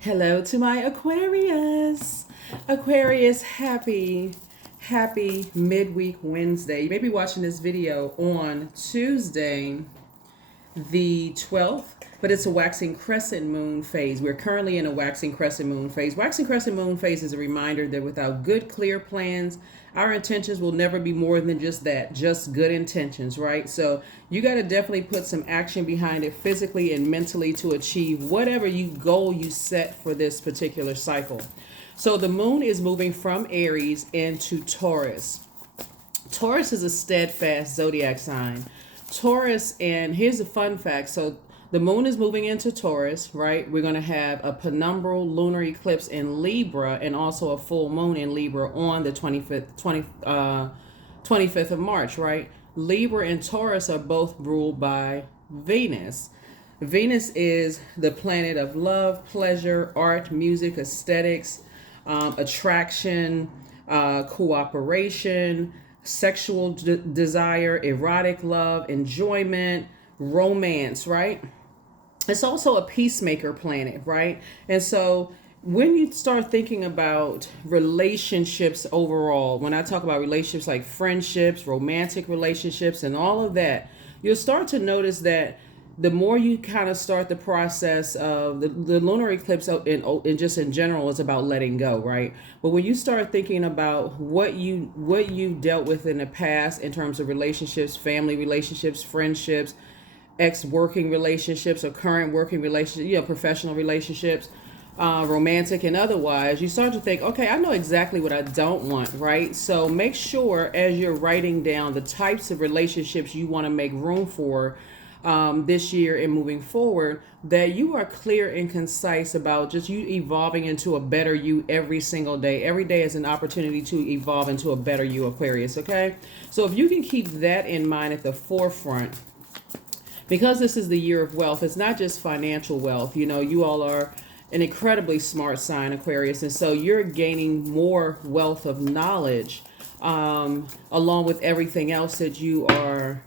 Hello to my Aquarius. Aquarius, happy midweek Wednesday. You may be watching this video on Tuesday, the 12th, but it's a waxing crescent moon phase. We're currently in a waxing crescent moon phase. Waxing crescent moon phase is a reminder that without good, clear plans, our intentions will never be more than just that, just good intentions, right? So you got to definitely put some action behind it physically and mentally to achieve whatever goal you set for this particular cycle. So the moon is moving from Aries into Taurus. Taurus is a steadfast zodiac sign. Taurus, and here's a fun fact. So the moon is moving into Taurus, right? We're going to have a penumbral lunar eclipse in Libra and also a full moon in Libra on the 25th of March, right? Libra and Taurus are both ruled by Venus. Venus is the planet of love, pleasure, art, music, aesthetics, attraction, cooperation, sexual desire, erotic love, enjoyment, romance, right? It's also a peacemaker planet, right? And so when you start thinking about relationships overall, when I talk about relationships like friendships, romantic relationships, and all of that, you'll start to notice that the more you kind of start the process of the lunar eclipse in just in general is about letting go, right? But when you start thinking about what you dealt with in the past in terms of relationships, family relationships, friendships, ex-working relationships or current working relationships, professional relationships, romantic and otherwise, you start to think, okay, I know exactly what I don't want, right? So make sure as you're writing down the types of relationships you want to make room for this year and moving forward, that you are clear and concise about just you evolving into a better you every single day. Every day is an opportunity to evolve into a better you, Aquarius, okay? So if you can keep that in mind at the forefront, because this is the year of wealth, it's not just financial wealth. You all are an incredibly smart sign, Aquarius, and so you're gaining more wealth of knowledge along with everything else that you are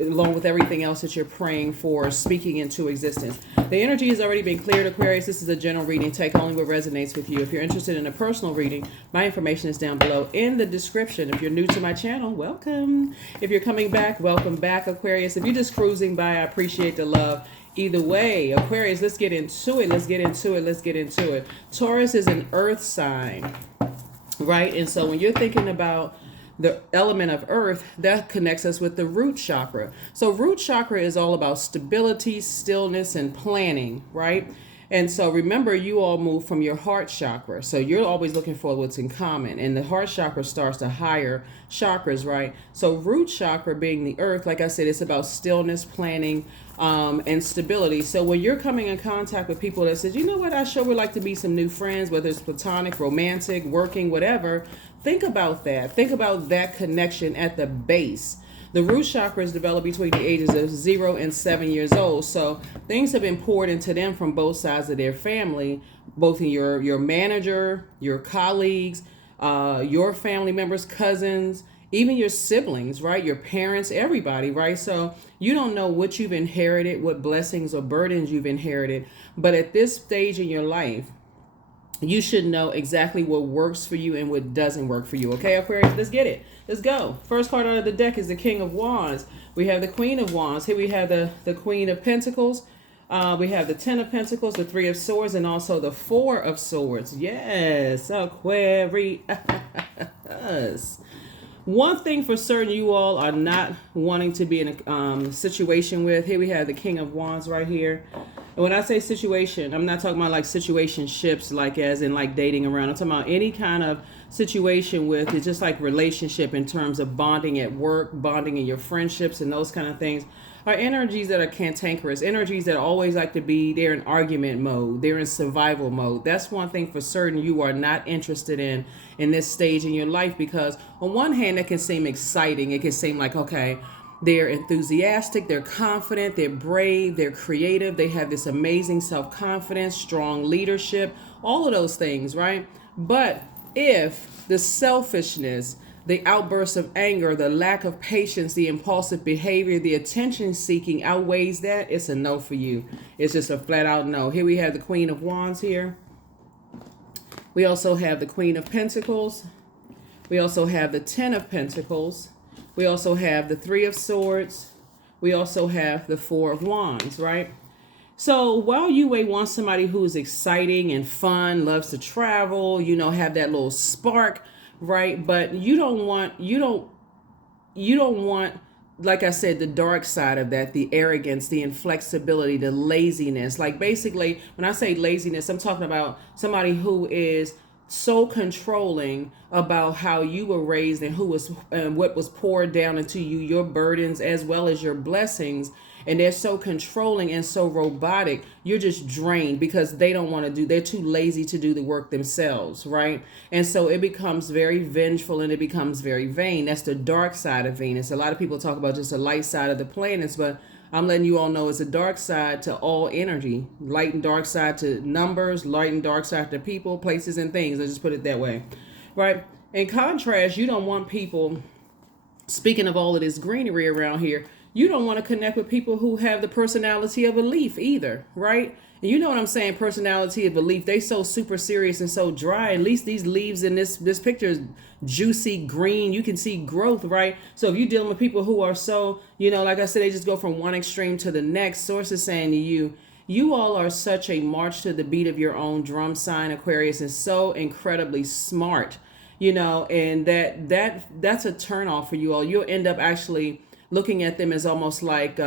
along with everything else that you're praying for, speaking into existence. The energy has already been cleared, Aquarius. This is a general reading. Take only what resonates with you. If you're interested in a personal reading, my information is down below in the description. If you're new to my channel, welcome. If you're coming back, welcome back, Aquarius. If you're just cruising by, I appreciate the love. Either way, Aquarius, let's get into it. Taurus is an earth sign, right? And so when you're thinking about the element of earth, that connects us with the root chakra. So root chakra is all about stability, stillness, and planning, right? And so remember, you all move from your heart chakra. So you're always looking for what's in common. And the heart chakra starts to higher chakras, right? So root chakra being the earth, like I said, it's about stillness, planning, and stability. So when you're coming in contact with people that says, you know what, I sure would like to meet some new friends, whether it's platonic, romantic, working, whatever, think about that. Think about that connection at the base. The root chakra is developed between the ages of 0 and 7 years old. So things have been poured into them from both sides of their family, both in your manager, your colleagues, your family members, cousins, even your siblings, right? Your parents, everybody, right? So you don't know what you've inherited, what blessings or burdens you've inherited. But at this stage in your life, you should know exactly what works for you and what doesn't work for you. Okay, Aquarius, let's get it. Let's go. First card out of the deck is the King of Wands. We have the Queen of Wands. Here we have the Queen of Pentacles. We have the Ten of Pentacles, the Three of Swords, and also the Four of Swords. Yes, Aquarius. One thing for certain you all are not wanting to be in a situation with. Here we have the King of Wands right here. And when I say situation, I'm not talking about like situationships, like as in like dating around. I'm talking about any kind of situation with, it's just like relationship in terms of bonding at work, bonding in your friendships and those kind of things, are energies that are cantankerous, energies that always like to be, they're in argument mode, they're in survival mode. That's one thing for certain you are not interested in this stage in your life, because on one hand, it can seem exciting. It can seem like, okay, they're enthusiastic, they're confident, they're brave, they're creative, they have this amazing self-confidence, strong leadership, all of those things, right? But if the selfishness, the outburst of anger, the lack of patience, the impulsive behavior, the attention seeking outweighs that, it's a no for you. It's just a flat out no. Here we have the Queen of Wands here. We also have the Queen of Pentacles. We also have the Ten of Pentacles. We also have the Three of Swords. We also have the Four of Wands, right? So while you may want somebody who's exciting and fun, loves to travel, you know, have that little spark, right? But you don't want, like I said, the dark side of that, the arrogance, the inflexibility, the laziness. Like basically, when I say laziness, I'm talking about somebody who is so controlling about how you were raised and what was poured down into you, your burdens as well as your blessings. And they're so controlling and so robotic, you're just drained because they're too lazy to do the work themselves, right? And so it becomes very vengeful and it becomes very vain. That's the dark side of Venus. A lot of people talk about just the light side of the planets, but I'm letting you all know it's a dark side to all energy. Light and dark side to numbers, light and dark side to people, places, and things. Let's just put it that way, right? In contrast, you don't want people, speaking of all of this greenery around here, you don't want to connect with people who have the personality of a leaf either, right? And you know what I'm saying? Personality of a leaf. They so super serious and so dry. At least these leaves in this picture is juicy green. You can see growth, right? So if you're dealing with people who are so, you know, like I said, they just go from one extreme to the next. Source is saying to you, you all are such a march to the beat of your own drum sign, Aquarius, and so incredibly smart, you know, and that's a turnoff for you all. You'll end up actually looking at them as almost like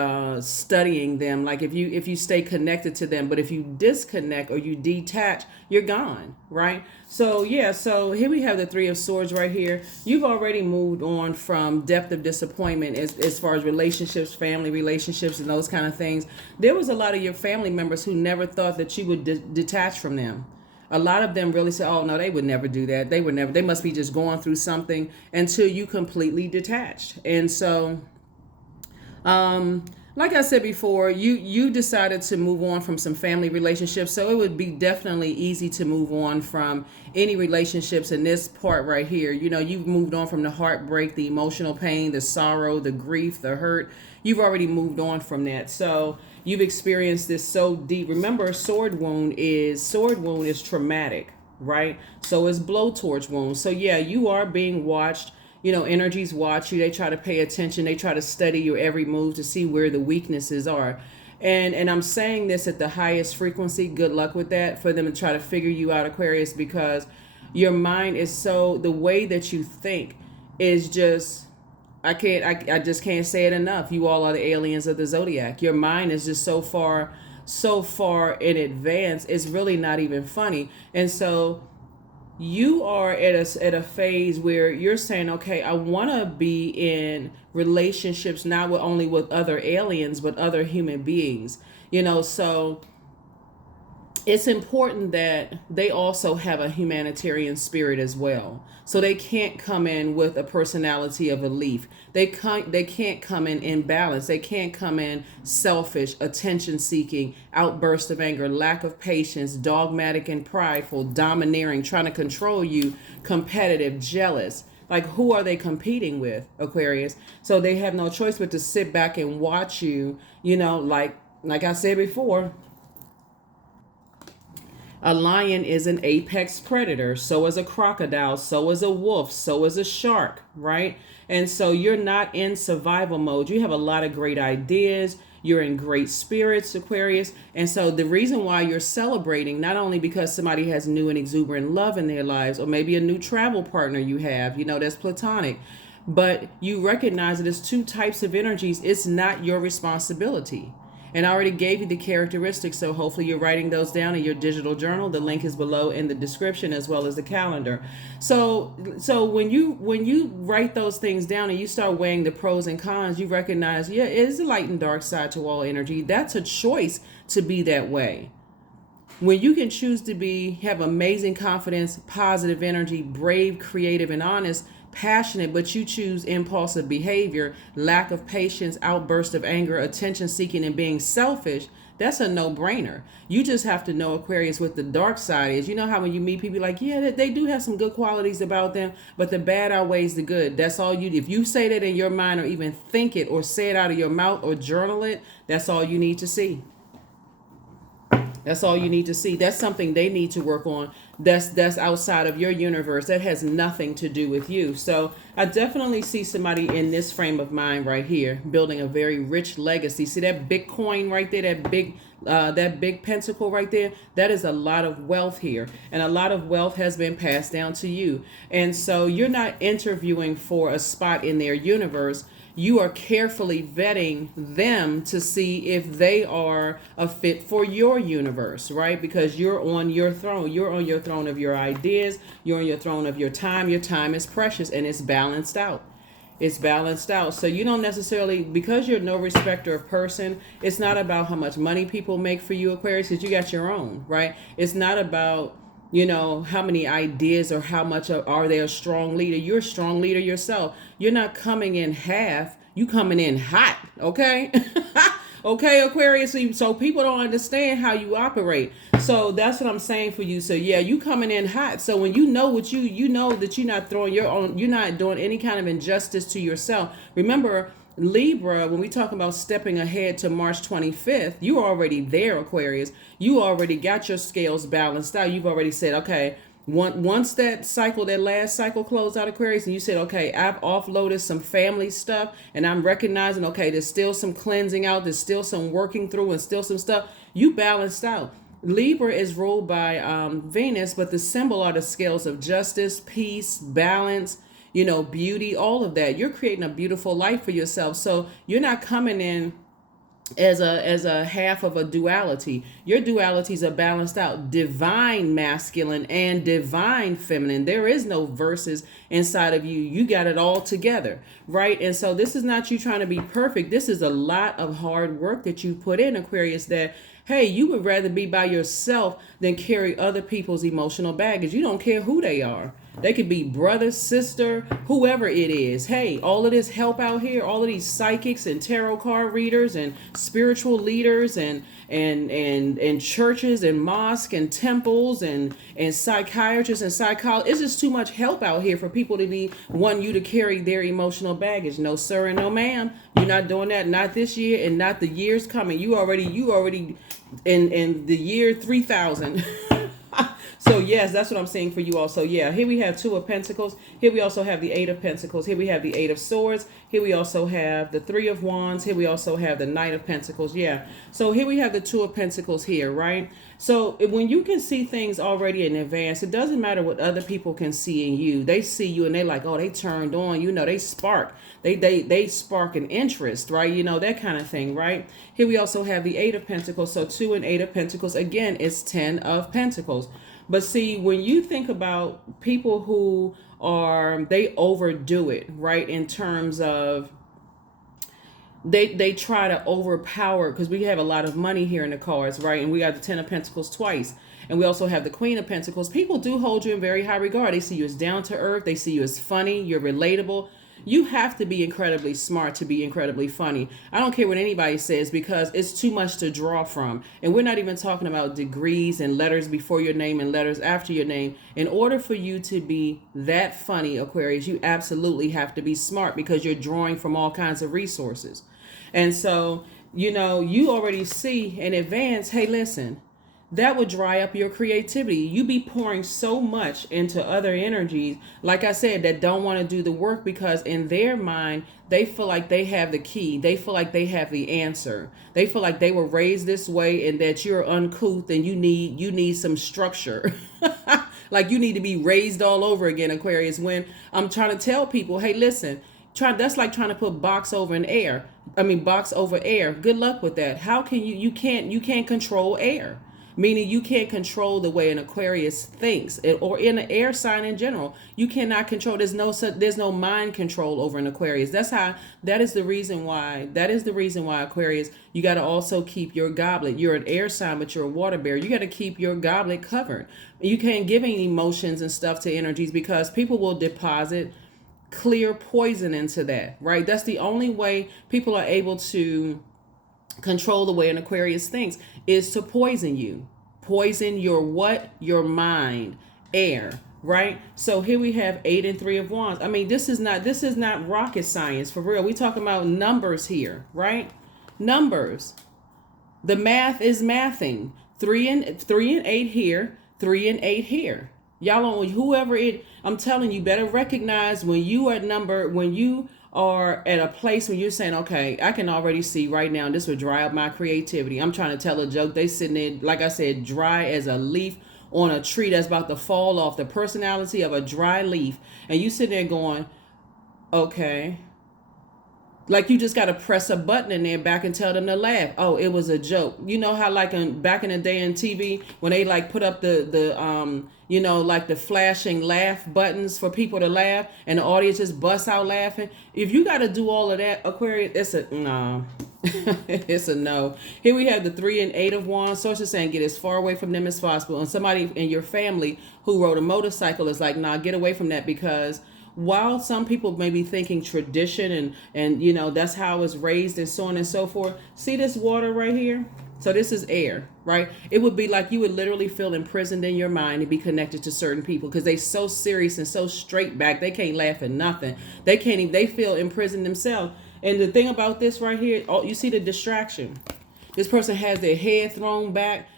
studying them, like if you stay connected to them. But if you disconnect or you detach, you're gone, right? So yeah, so here we have the Three of Swords right here. You've already moved on from depth of disappointment as far as relationships, family relationships, and those kind of things. There was a lot of your family members who never thought that you would detach from them. A lot of them really said, oh no, they would never do that. They must be just going through something, until you completely detached. And so like I said before, you decided to move on from some family relationships, so it would be definitely easy to move on from any relationships in this part right here. You know, you've moved on from the heartbreak, the emotional pain, the sorrow, the grief, the hurt. You've already moved on from that. So you've experienced this so deep. Remember, sword wound is traumatic, right? So is blowtorch wound. So yeah, you are being watched. You know, energies watch you. They try to pay attention. They try to study your every move to see where the weaknesses are. And I'm saying this at the highest frequency. Good luck with that, for them to try to figure you out, Aquarius, because your mind is so, the way that you think is just, I just can't say it enough. You all are the aliens of the Zodiac. Your mind is just so far in advance. It's really not even funny. And so you are at a phase where you're saying, okay, I want to be in relationships not only with other aliens, but other human beings, you know. So it's important that they also have a humanitarian spirit as well. So they can't come in with a personality of a leaf. They can't come in imbalance. They can't come in selfish, attention-seeking, outburst of anger, lack of patience, dogmatic and prideful, domineering, trying to control you, competitive, jealous. Like, who are they competing with, Aquarius? So they have no choice but to sit back and watch you, you know, like I said before. A lion is an apex predator. So is a crocodile. So is a wolf. So is a shark, right? And so you're not in survival mode. You have a lot of great ideas. You're in great spirits, Aquarius. And so the reason why you're celebrating, not only because somebody has new and exuberant love in their lives, or maybe a new travel partner you have, you know, that's platonic, but you recognize that there's two types of energies. It's not your responsibility. And I already gave you the characteristics, so hopefully you're writing those down in your digital journal. The link is below in the description, as well as the calendar. So when you write those things down and you start weighing the pros and cons, you recognize, yeah, it is a light and dark side to all energy. That's a choice to be that way. When you can choose to have amazing confidence, positive energy, brave, creative, and honest, passionate, but you choose impulsive behavior, lack of patience, outburst of anger, attention seeking, and being selfish, That's a no-brainer. You just have to know, Aquarius, what the dark side is. You know how when you meet people, like, yeah, they do have some good qualities about them, but the bad outweighs the good. That's all you, if you say that in your mind, or even think it or say it out of your mouth or journal it, that's all you need to see. That's all you need to see. That's something they need to work on. That's outside of your universe. That has nothing to do with you. So I definitely see somebody in this frame of mind right here, building a very rich legacy. See that big coin right there, that big pentacle right there? That is a lot of wealth here. And a lot of wealth has been passed down to you. And so you're not interviewing for a spot in their universe. You are carefully vetting them to see if they are a fit for your universe, right? Because you're on your throne. You're on your throne of your ideas. You're on your throne of your time. Your time is precious and it's balanced out. It's balanced out. So you don't necessarily, because you're no respecter of person, it's not about how much money people make for you, Aquarius, because you got your own, right? It's not about, how many ideas or how much are they a strong leader. You're a strong leader yourself. You're not coming in half. You coming in hot, okay? Okay, Aquarius. So people don't understand how you operate. So that's what I'm saying for you. So yeah, you coming in hot. So when you know what you know that you're not throwing your own, you're not doing any kind of injustice to yourself. Remember, Libra, when we talk about stepping ahead to March 25th, you're already there, Aquarius. You already got your scales balanced out. You've already said, okay, once that last cycle closed out, Aquarius, and you said, okay, I've offloaded some family stuff and I'm recognizing, okay, there's still some cleansing out, there's still some working through and still some stuff. You balanced out. Libra is ruled by Venus, but the symbol are the scales of justice, peace, balance, beauty, all of that. You're creating a beautiful life for yourself. So you're not coming in as a half of a duality. Your dualities are balanced out. Divine masculine and divine feminine. There is no verses inside of you. You got it all together, right? And so this is not you trying to be perfect. This is a lot of hard work that you put in, Aquarius, that hey, you would rather be by yourself than carry other people's emotional baggage. You don't care who they are. They could be brother, sister, whoever it is. Hey, all of this help out here, all of these psychics and tarot card readers and spiritual leaders and churches and mosques and temples and psychiatrists and psychologists. It's just too much help out here for people to be wanting you to carry their emotional baggage. No, sir, and no, ma'am. You're not doing that. Not this year and not the years coming. You already in the year 3000. So yes, that's what I'm saying for you also. Yeah, here we have Two of Pentacles. Here we also have the Eight of Pentacles. Here we have the Eight of Swords. Here we also have the Three of Wands. Here we also have the Knight of Pentacles. Yeah. So here we have the Two of Pentacles here, right? So when you can see things already in advance, it doesn't matter what other people can see in you. They see you and they like, oh, they turned on, they spark. They spark an interest, right? That kind of thing, right? Here we also have the Eight of Pentacles. So 2 and 8 of Pentacles. Again, it's 10 of Pentacles. But see, when you think about people who they overdo it, right? In terms of they try to overpower, because we have a lot of money here in the cards, right? And we got the 10 of Pentacles twice. And we also have the Queen of Pentacles. People do hold you in very high regard. They see you as down to earth. They see you as funny. You're relatable. You have to be incredibly smart to be incredibly funny. I don't care what anybody says, because it's too much to draw from. And we're not even talking about degrees and letters before your name and letters after your name. In order for you to be that funny, Aquarius, you absolutely have to be smart, because you're drawing from all kinds of resources. And so, you already see in advance, hey, listen, that would dry up your creativity. You be pouring so much into other energies, like I said, that don't want to do the work, because in their mind, they feel like they have the key. They feel like they have the answer. They feel like they were raised this way and that you're uncouth and you need some structure. Like you need to be raised all over again, Aquarius, when I'm trying to tell people, hey, listen, that's like trying to put box over air. Good luck with that. How can you can't control air. Meaning you can't control the way an Aquarius thinks, or in an air sign in general. You cannot control. There's no mind control over an Aquarius. That is the reason why Aquarius, you got to also keep your goblet. You're an air sign, but you're a water bearer. You got to keep your goblet covered. You can't give any emotions and stuff to energies, because people will deposit clear poison into that, right? That's the only way people are able to control the way an Aquarius thinks is to poison you. Poison your what? Your mind, air, right? So here we have 8 and 3 of Wands. I mean, this is not rocket science for real. We talking about numbers here, right? Numbers. The math is mathing. 3 and 8 here, 3 and 8 here. Y'all don't, whoever it, I'm telling you, better recognize when you are at a place when you're saying, okay, I can already see right now this would dry up my creativity. I'm trying to tell a joke. They sitting there, like I said, dry as a leaf on a tree that's about to fall off. The personality of a dry leaf. And you sitting there going, okay. Like you just got to press a button in there back and tell them to laugh. Oh, it was a joke. You know how like back in the day in TV when they like put up the like the flashing laugh buttons for people to laugh and the audience just busts out laughing. If you got to do all of that, Aquarius, it's a no. It's a no. Here we have the 3 and 8 of Wands. Sources saying get as far away from them as possible. And somebody in your family who rode a motorcycle is like, nah, get away from that, because while some people may be thinking tradition and that's how I was raised and so on and so forth. See this water right here? So this is air, right? It would be like you would literally feel imprisoned in your mind and be connected to certain people because they so serious and so straight back. They can't laugh at nothing. They can't even, they feel imprisoned themselves. And the thing about this right here, you see the distraction. This person has their head thrown back,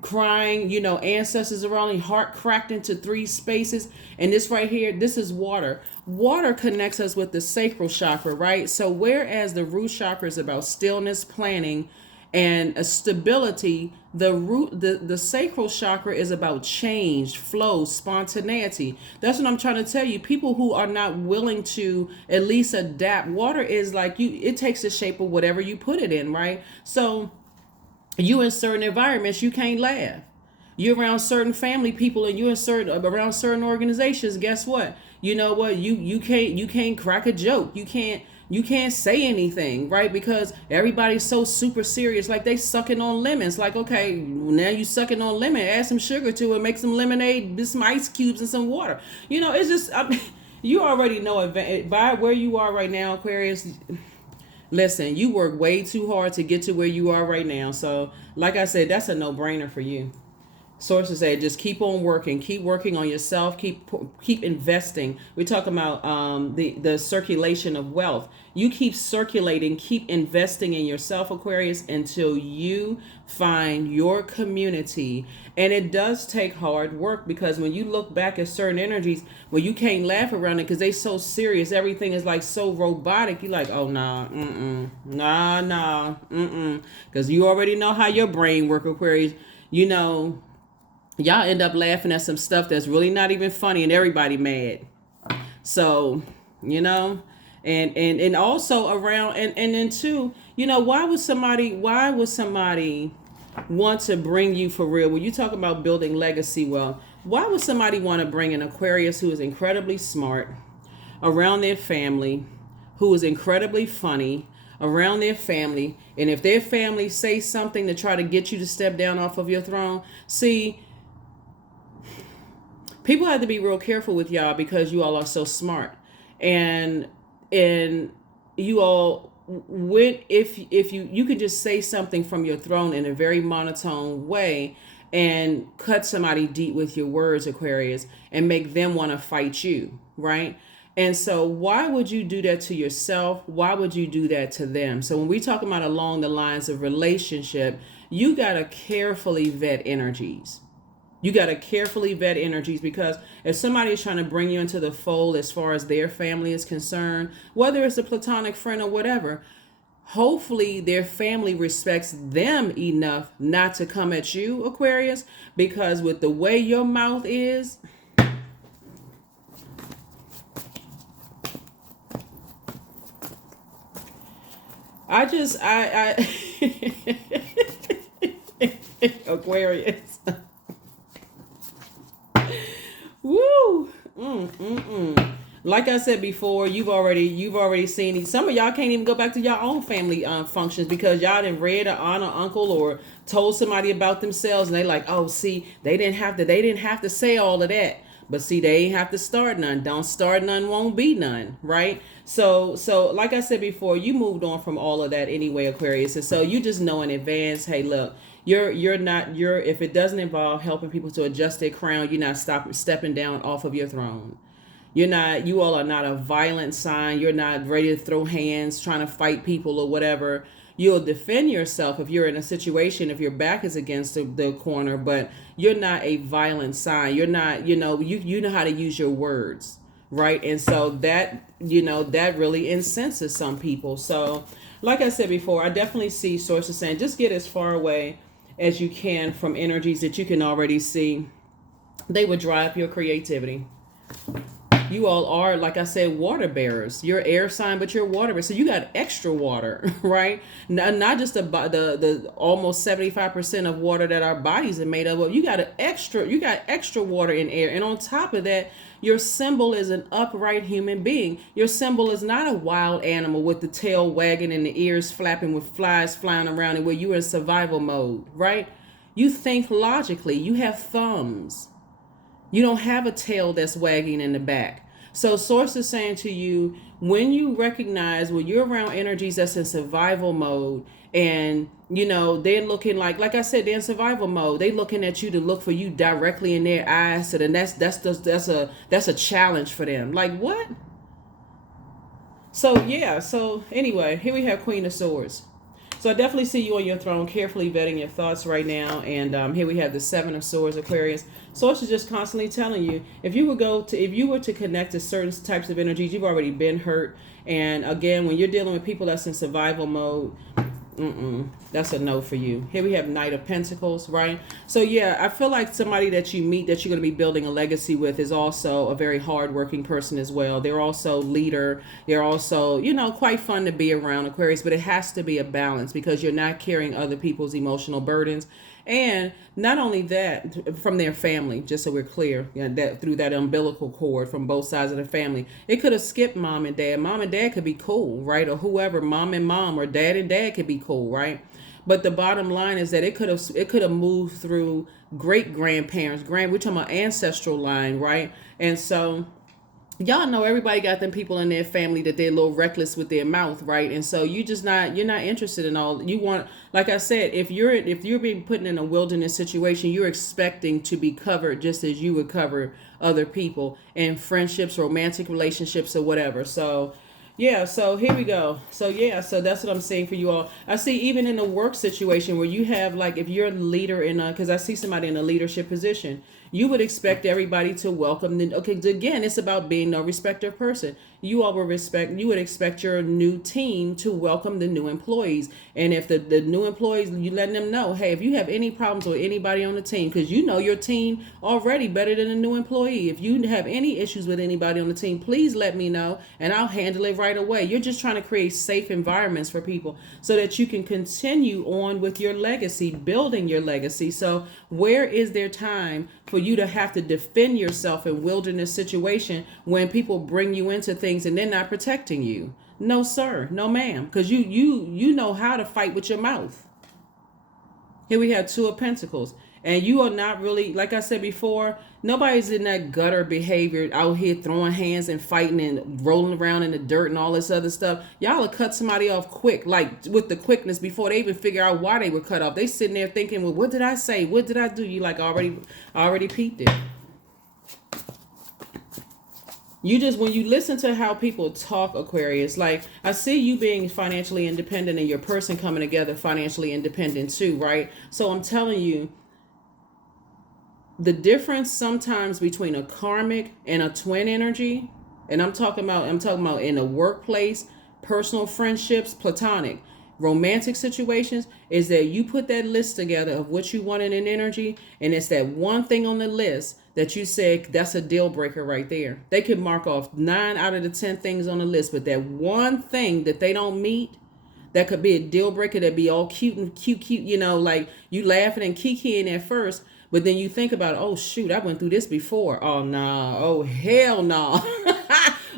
crying, ancestors around him, heart cracked into 3 spaces. And this right here, this is water. Water connects us with the sacral chakra, right? So whereas the root chakra is about stillness, planning, and a stability, the sacral chakra is about change, flow, spontaneity. That's what I'm trying to tell you. People who are not willing to at least adapt. Water is like it takes the shape of whatever you put it in, right? So you in certain environments, you can't laugh. You're around certain family people and you're around certain organizations. Guess what? You know what? You can't crack a joke. You can't say anything, right? Because everybody's so super serious, like they sucking on lemons. Like, okay, now you sucking on lemon, add some sugar to it, make some lemonade, some ice cubes and some water. It's just, you already know by where you are right now, Aquarius. Listen, you work way too hard to get to where you are right now. So, like I said, that's a no-brainer for you. Sources say just keep on working, keep working on yourself, keep investing. We're talking about the circulation of wealth. You keep circulating, keep investing in yourself, Aquarius, until you find your community. And it does take hard work, because when you look back at certain energies, when you can't laugh around it because they so serious, everything is like so robotic. You're like, oh nah, nah, because you already know how your brain works, Aquarius. Y'all end up laughing at some stuff that's really not even funny and everybody mad. So, and also around, and then too, why would somebody want to bring you for real? When you talk about building legacy wealth, why would somebody want to bring an Aquarius who is incredibly smart around their family, who is incredibly funny around their family, and if their family say something to try to get you to step down off of your throne? See, people have to be real careful with y'all because you all are so smart, and you all, if you could just say something from your throne in a very monotone way and cut somebody deep with your words, Aquarius, and make them want to fight you, right? And so why would you do that to yourself? Why would you do that to them? So when we talk about along the lines of relationship, you got to carefully vet energies. You got to carefully vet energies, because if somebody is trying to bring you into the fold as far as their family is concerned, whether it's a platonic friend or whatever, hopefully their family respects them enough not to come at you, Aquarius, because with the way your mouth is, I Aquarius. Woo! Like I said before, you've already seen these. Some of y'all can't even go back to your own family functions because y'all done read an aunt or uncle or told somebody about themselves, and they like, oh, see, they didn't have to say all of that. But see, they ain't have to start none. Don't start none, won't be none, right? So like I said before, you moved on from all of that anyway, Aquarius. And so you just know in advance, hey, look, you're if it doesn't involve helping people to adjust their crown, you're not stepping down off of your throne. You all are not a violent sign. You're not ready to throw hands, trying to fight people or whatever. You'll defend yourself if you're in a situation, if your back is against the corner, but you're not a violent sign. You're not, you know how to use your words, right? And so that, that really incenses some people. So like I said before, I definitely see sources saying just get as far away as you can from energies that you can already see. They would dry up your creativity. You all are, like I said, water bearers. You're air sign, but you're water bearer. So you got extra water, right? Not just the almost 75% of water that our bodies are made of. You got extra water in air. And on top of that, your symbol is an upright human being. Your symbol is not a wild animal with the tail wagging and the ears flapping with flies flying around and where you're in survival mode, right? You think logically. You have thumbs. You don't have a tail that's wagging in the back. So source is saying to you, when you recognize when you're around energies that's in survival mode and, they're looking like I said, they're in survival mode. They looking at you to look for you directly in their eyes. So then that's a challenge for them. Like what? So yeah. So anyway, here we have Queen of Swords. So I definitely see you on your throne, carefully vetting your thoughts right now. And here we have the Seven of Swords, Aquarius. Source is just constantly telling you, if you were to connect to certain types of energies, you've already been hurt. And again, when you're dealing with people that's in survival mode, that's a no for you. Here we have Knight of Pentacles, right? So yeah, I feel like somebody that you meet that you're going to be building a legacy with is also a very hardworking person as well. They're also leader. They're also, quite fun to be around, Aquarius, but it has to be a balance because you're not carrying other people's emotional burdens. And not only that, from their family, just so we're clear, that through that umbilical cord from both sides of the family, it could have skipped mom and dad. Mom and dad could be cool, right? Or whoever, mom and mom, or dad and dad could be cool, right? But the bottom line is that it could have moved through great grandparents, we're talking about ancestral line, right? And so y'all know everybody got them people in their family that they're a little reckless with their mouth, right? And so you're not interested in all you want. Like I said, if you're being put in a wilderness situation, you're expecting to be covered just as you would cover other people in friendships, romantic relationships, or whatever. So yeah, so here we go. So yeah, so that's what I'm saying for you all. I see even in a work situation where you have, like, if you're a leader because I see somebody in a leadership position, you would expect everybody to welcome them. Okay, again, it's about being no respecter of person. You would expect your new team to welcome the new employees. And if the new employees, you letting them know, hey, if you have any problems with anybody on the team, because you know your team already better than a new employee. If you have any issues with anybody on the team, please let me know and I'll handle it right away. You're just trying to create safe environments for people so that you can continue on with your legacy, building your legacy. So where is there time for you to have to defend yourself in wilderness situation when people bring you into things and they're not protecting you? No, sir. No, ma'am. Because you know how to fight with your mouth. Here we have Two of Pentacles. And you are not really, like I said before, nobody's in that gutter behavior out here throwing hands and fighting and rolling around in the dirt and all this other stuff. Y'all will cut somebody off quick, like with the quickness before they even figure out why they were cut off. They sitting there thinking, well, what did I say? What did I do? You like already peeped it. You just, when you listen to how people talk, Aquarius, like I see you being financially independent and your person coming together financially independent too, right? So I'm telling you, the difference sometimes between a karmic and a twin energy, and I'm talking about in a workplace, personal friendships, platonic, romantic situations, is that you put that list together of what you want in an energy, and it's that one thing on the list that you say that's a deal breaker right there. They could mark off 9 out of the 10 things on the list, but that one thing that they don't meet, that could be a deal breaker, that be all cute, like you laughing and kikiing at first, but then you think about, oh shoot, I went through this before. Oh nah, oh hell no.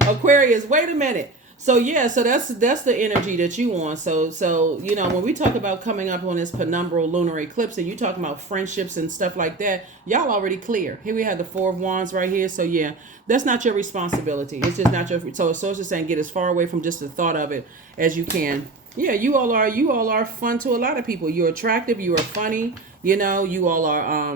Aquarius, wait a minute. So yeah, so that's the energy that you want. So you know, when we talk about coming up on this penumbral lunar eclipse, and you talking about friendships and stuff like that, y'all already clear. Here we have the Four of Wands right here. So yeah, that's not your responsibility. It's just not your. So it's just saying get as far away from just the thought of it as you can. Yeah, you all are fun to a lot of people. You're attractive. You are funny. You know, you all are.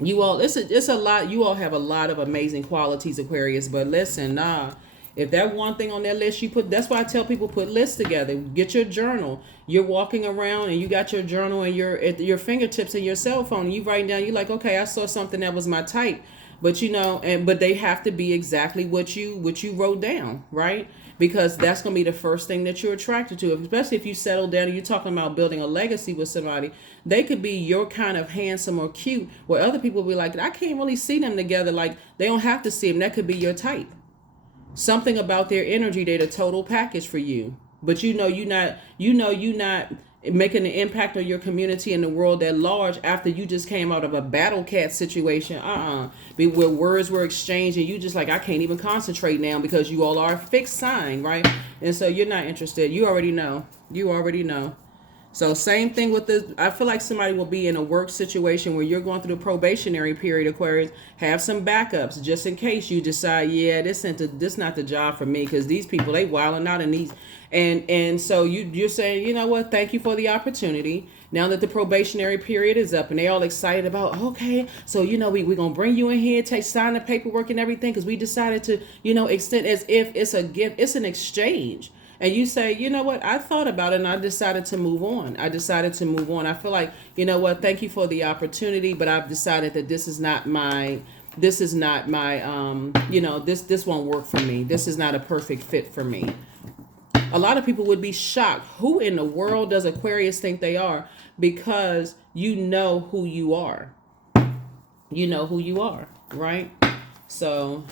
You all, it's a lot. You all have a lot of amazing qualities, Aquarius. But listen, nah. If that one thing on that list you put, that's why I tell people put lists together. Get your journal. You're walking around and you got your journal and your fingertips and your cell phone. And you writing down. You're like, okay, I saw something that was my type, but you know, but they have to be exactly what you wrote down, right? Because that's gonna be the first thing that you're attracted to. Especially if you settle down and you're talking about building a legacy with somebody. They could be your kind of handsome or cute, where other people will be like, I can't really see them together. Like they don't have to see them. That could be your type. Something about their energy, they're the total package for you. But you know you're not making an impact on your community and the world at large after you just came out of a battle cat situation. Where words were exchanged and you just like, I can't even concentrate now because you all are a fixed sign, right? And so you're not interested. You already know. So same thing with this. I feel like somebody will be in a work situation where you're going through the probationary period, Aquarius. Have some backups just in case you decide, yeah, this not the job for me, because these people, they wilding out in these. And so you're saying, you know what, thank you for the opportunity. Now that the probationary period is up and they all excited about, okay, so, you know, we're going to bring you in here, sign the paperwork and everything because we decided to, you know, extend as if it's a gift. It's an exchange. And you say, you know what, I thought about it and I decided to move on. I feel like, you know what, thank you for the opportunity, but I've decided that this is not my, you know, this won't work for me. This is not a perfect fit for me. A lot of people would be shocked. Who in the world does Aquarius think they are? Because you know who you are. You know who you are, right? So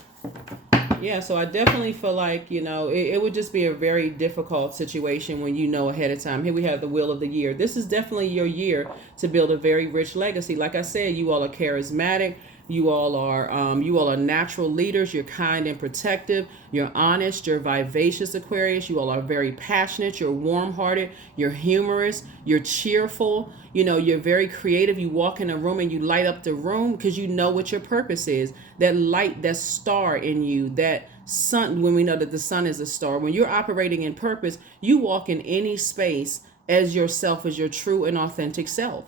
yeah, so I definitely feel like, you know, it would just be a very difficult situation when you know ahead of time. Here we have the Wheel of the Year. This is definitely your year to build a very rich legacy. Like I said, you all are charismatic. You all are natural leaders. You're kind and protective. You're honest. You're vivacious, Aquarius. You all are very passionate. You're warm-hearted. You're humorous. You're cheerful. You know, you're very creative. You walk in a room and you light up the room because you know what your purpose is. That light, that star in you, that sun, when we know that the sun is a star. When you're operating in purpose, you walk in any space as yourself, as your true and authentic self.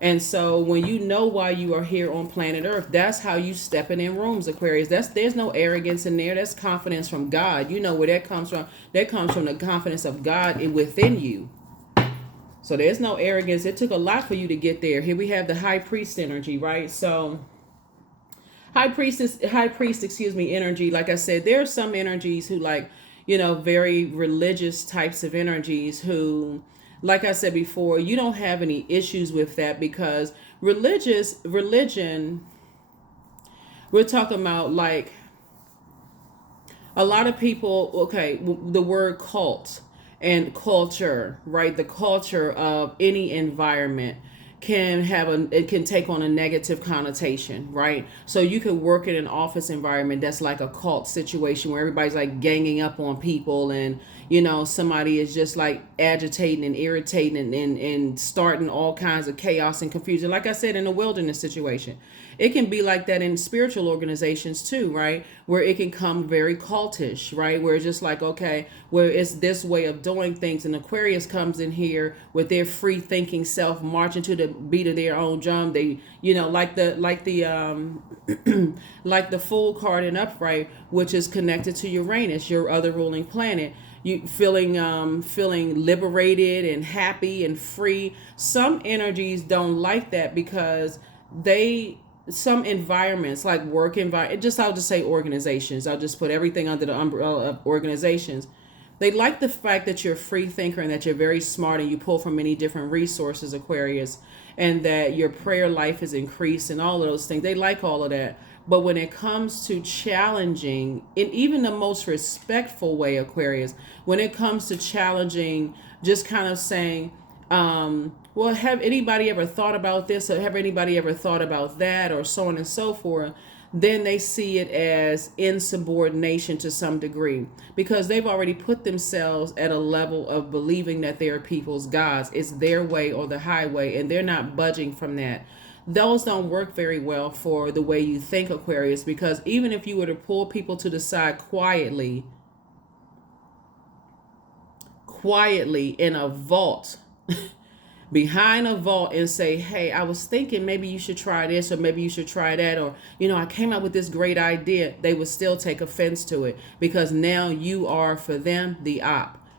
And so when you know why you are here on planet Earth, that's how you stepping in rooms, Aquarius. There's no arrogance in there. That's confidence from God. You know where that comes from. That comes from the confidence of God within you. So there's no arrogance. It took a lot for you to get there. Here we have the High Priest energy, right? So High Priest, energy. Like I said, there are some energies who like, you know, very religious types of energies who, like I said before, you don't have any issues with that because religion, we're talking about like a lot of people, okay, the word cult and culture, right? The culture of any environment it can take on a negative connotation, right? So you could work in an office environment that's like a cult situation where everybody's like ganging up on people and, you know, somebody is just like agitating and irritating and starting all kinds of chaos and confusion. Like I said, in a wilderness situation, it can be like that in spiritual organizations too, right? Where it can come very cultish, right? Where it's just like, okay, where it's this way of doing things. And Aquarius comes in here with their free thinking self, marching to the beat of their own drum. They, you know, like the like the Fool card in Upright, which is connected to Uranus, your other ruling planet. You feeling liberated and happy and free. Some energies don't like that because some environments like work environment, I'll just say organizations. I'll just put everything under the umbrella of organizations. They like the fact that you're a free thinker and that you're very smart and you pull from many different resources, Aquarius, and that your prayer life is increased and all of those things. They like all of that. But when it comes to challenging, in even the most respectful way, Aquarius, when it comes to challenging, just kind of saying, well, have anybody ever thought about this or have anybody ever thought about that or so on and so forth? then they see it as insubordination to some degree, because they've already put themselves at a level of believing that they are people's gods. It's their way or the highway, and they're not budging from that. Those don't work very well for the way you think, Aquarius, because even if you were to pull people to the side quietly in a vault, behind a vault, and say, hey, I was thinking maybe you should try this, or maybe you should try that, or, I came up with this great idea, they would still take offense to it, because now you are, for them,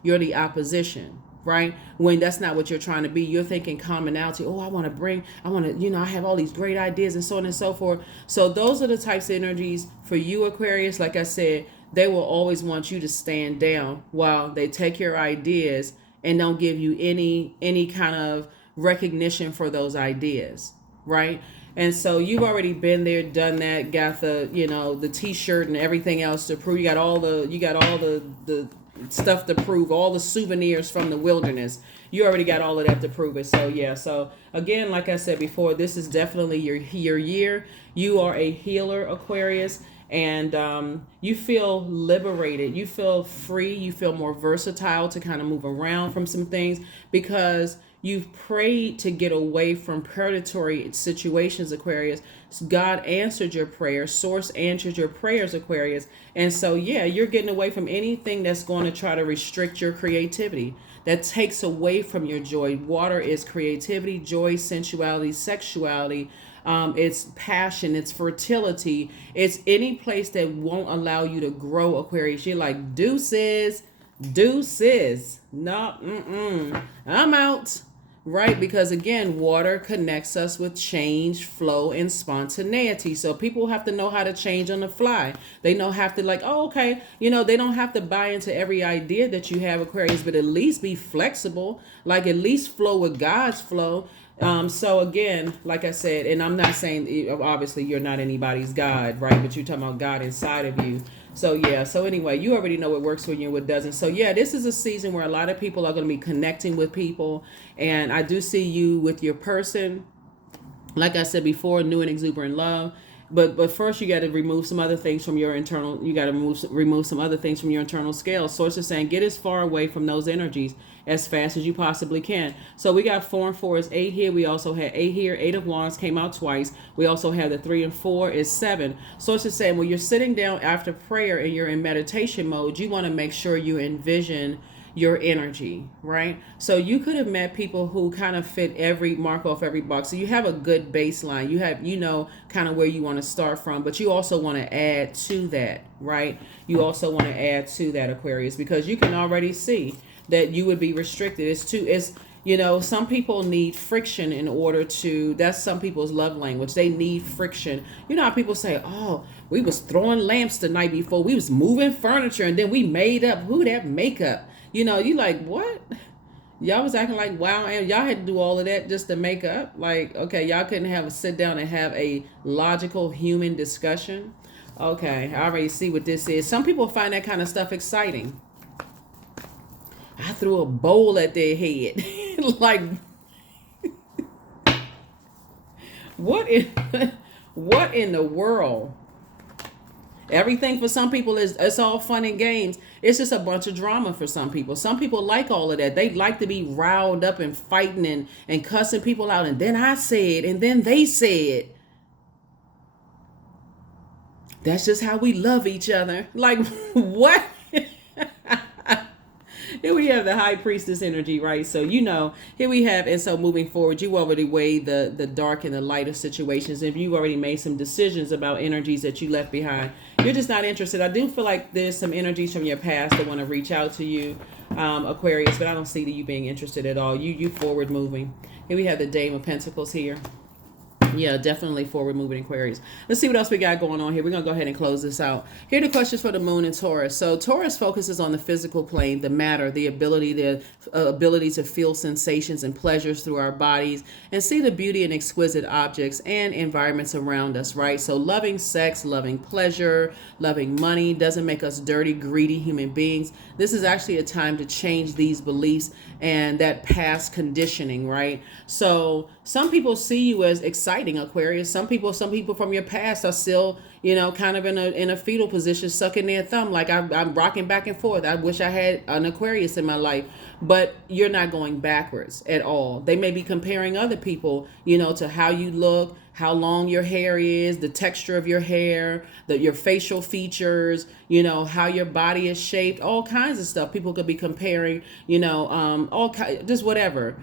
you're the opposition, right? When that's not what you're trying to be. You're thinking commonality. Oh, I have all these great ideas, and so on and so forth. So those are the types of energies for you, Aquarius. Like I said, they will always want you to stand down while they take your ideas and don't give you any kind of recognition for those ideas, right? And so you've already been there, done that, got the the T-shirt and everything else to prove. You got all the stuff to prove, all the souvenirs from the wilderness. You already got all of that to prove it. So yeah. So again, like I said before, this is definitely your year. You are a healer, Aquarius. And you feel liberated, you feel free, you feel more versatile to kind of move around from some things, because you've prayed to get away from predatory situations, Aquarius. God answered your prayers, Source answered your prayers, Aquarius. And so, yeah, you're getting away from anything that's going to try to restrict your creativity, that takes away from your joy. Water is creativity, joy, sensuality, sexuality. It's passion, it's fertility, it's any place that won't allow you to grow, Aquarius. You're like, deuces, no, I'm out, right? Because again, water connects us with change, flow, and spontaneity. So people have to know how to change on the fly. They have to okay, they don't have to buy into every idea that you have, Aquarius, but at least be flexible, at least flow with God's flow. So again, like I said, and I'm not saying, obviously you're not anybody's God, right? But you're talking about God inside of you. So yeah, so anyway, you already know what works for you and what doesn't. So yeah, this is a season where a lot of people are going to be connecting with people. And I do see you with your person, like I said before, new and exuberant love. But first you got to remove some other things from your internal, you got to remove some other things from your internal scale. Source is saying, get as far away from those energies as fast as you possibly can. So we got 4 and 4 is 8 here. We also had 8 here. 8 of Wands came out twice. We also have the 3 and 4 is 7. Source is saying, when you're sitting down after prayer and you're in meditation mode, you want to make sure you envision your energy, right? So you could have met people who kind of fit mark off every box. So you have a good baseline. You have, kind of where you want to start from, but you also want to add to that, right? You also want to add to that, Aquarius, because you can already see that you would be restricted. Some people need friction in order to, that's some people's love language. They need friction. You know how people say, oh, we was throwing lamps the night before, we was moving furniture, and then we made up, who that makeup? You like, what? Y'all was acting like, wow, and y'all had to do all of that just to make up? Okay, y'all couldn't sit down and have a logical human discussion? Okay, I already see what this is. Some people find that kind of stuff exciting. I threw a bowl at their head. What in the world? Everything for some people it's all fun and games. It's just a bunch of drama for some people. Some people like all of that. They like to be riled up and fighting and cussing people out. And then I said, and then they said. That's just how we love each other. What? Here we have the high priestess energy, right? So, here we have, and so moving forward, you already weighed the dark and the light of situations. If you've already made some decisions about energies that you left behind, you're just not interested. I do feel like there's some energies from your past that want to reach out to you, Aquarius, but I don't see you being interested at all. You forward moving. Here we have the Dame of Pentacles here. Yeah, definitely forward moving Aquarius. Let's see what else we got going on here. We're going to go ahead and close this out. Here are the questions for the moon and Taurus. So Taurus focuses on the physical plane, the matter, the ability to feel sensations and pleasures through our bodies and see the beauty in exquisite objects and environments around us, right? So loving sex, loving pleasure, loving money doesn't make us dirty, greedy human beings. This is actually a time to change these beliefs and that past conditioning, right? So some people see you as exciting exciting, Aquarius. Some people from your past are still, kind of in a fetal position, sucking their thumb. Like I'm rocking back and forth. I wish I had an Aquarius in my life, but you're not going backwards at all. They may be comparing other people, to how you look, how long your hair is, the texture of your hair, your facial features, how your body is shaped, all kinds of stuff. People could be comparing, just whatever.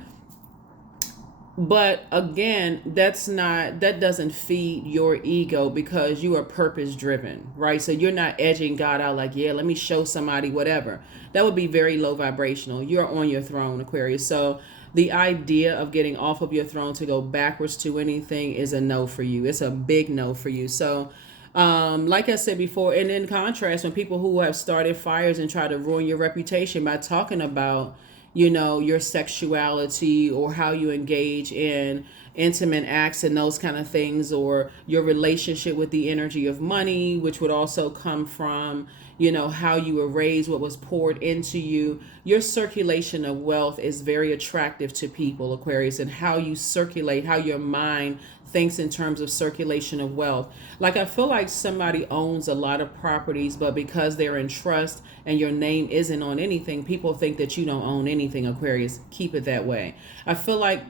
But again, that doesn't feed your ego, because you are purpose driven, right? So you're not edging God out like, yeah, let me show somebody whatever. That would be very low vibrational. You're on your throne, Aquarius. So the idea of getting off of your throne to go backwards to anything is a no for you. It's a big no for you. So like I said before, and in contrast, when people who have started fires and try to ruin your reputation by talking about, your sexuality or how you engage in intimate acts and those kind of things, or your relationship with the energy of money, which would also come from, how you were raised, what was poured into you. Your circulation of wealth is very attractive to people, Aquarius, and how you circulate, how your mind thinks in terms of circulation of wealth. Like, I feel like somebody owns a lot of properties, but because they're in trust and your name isn't on anything, people think that you don't own anything, Aquarius. Keep it that way. I feel like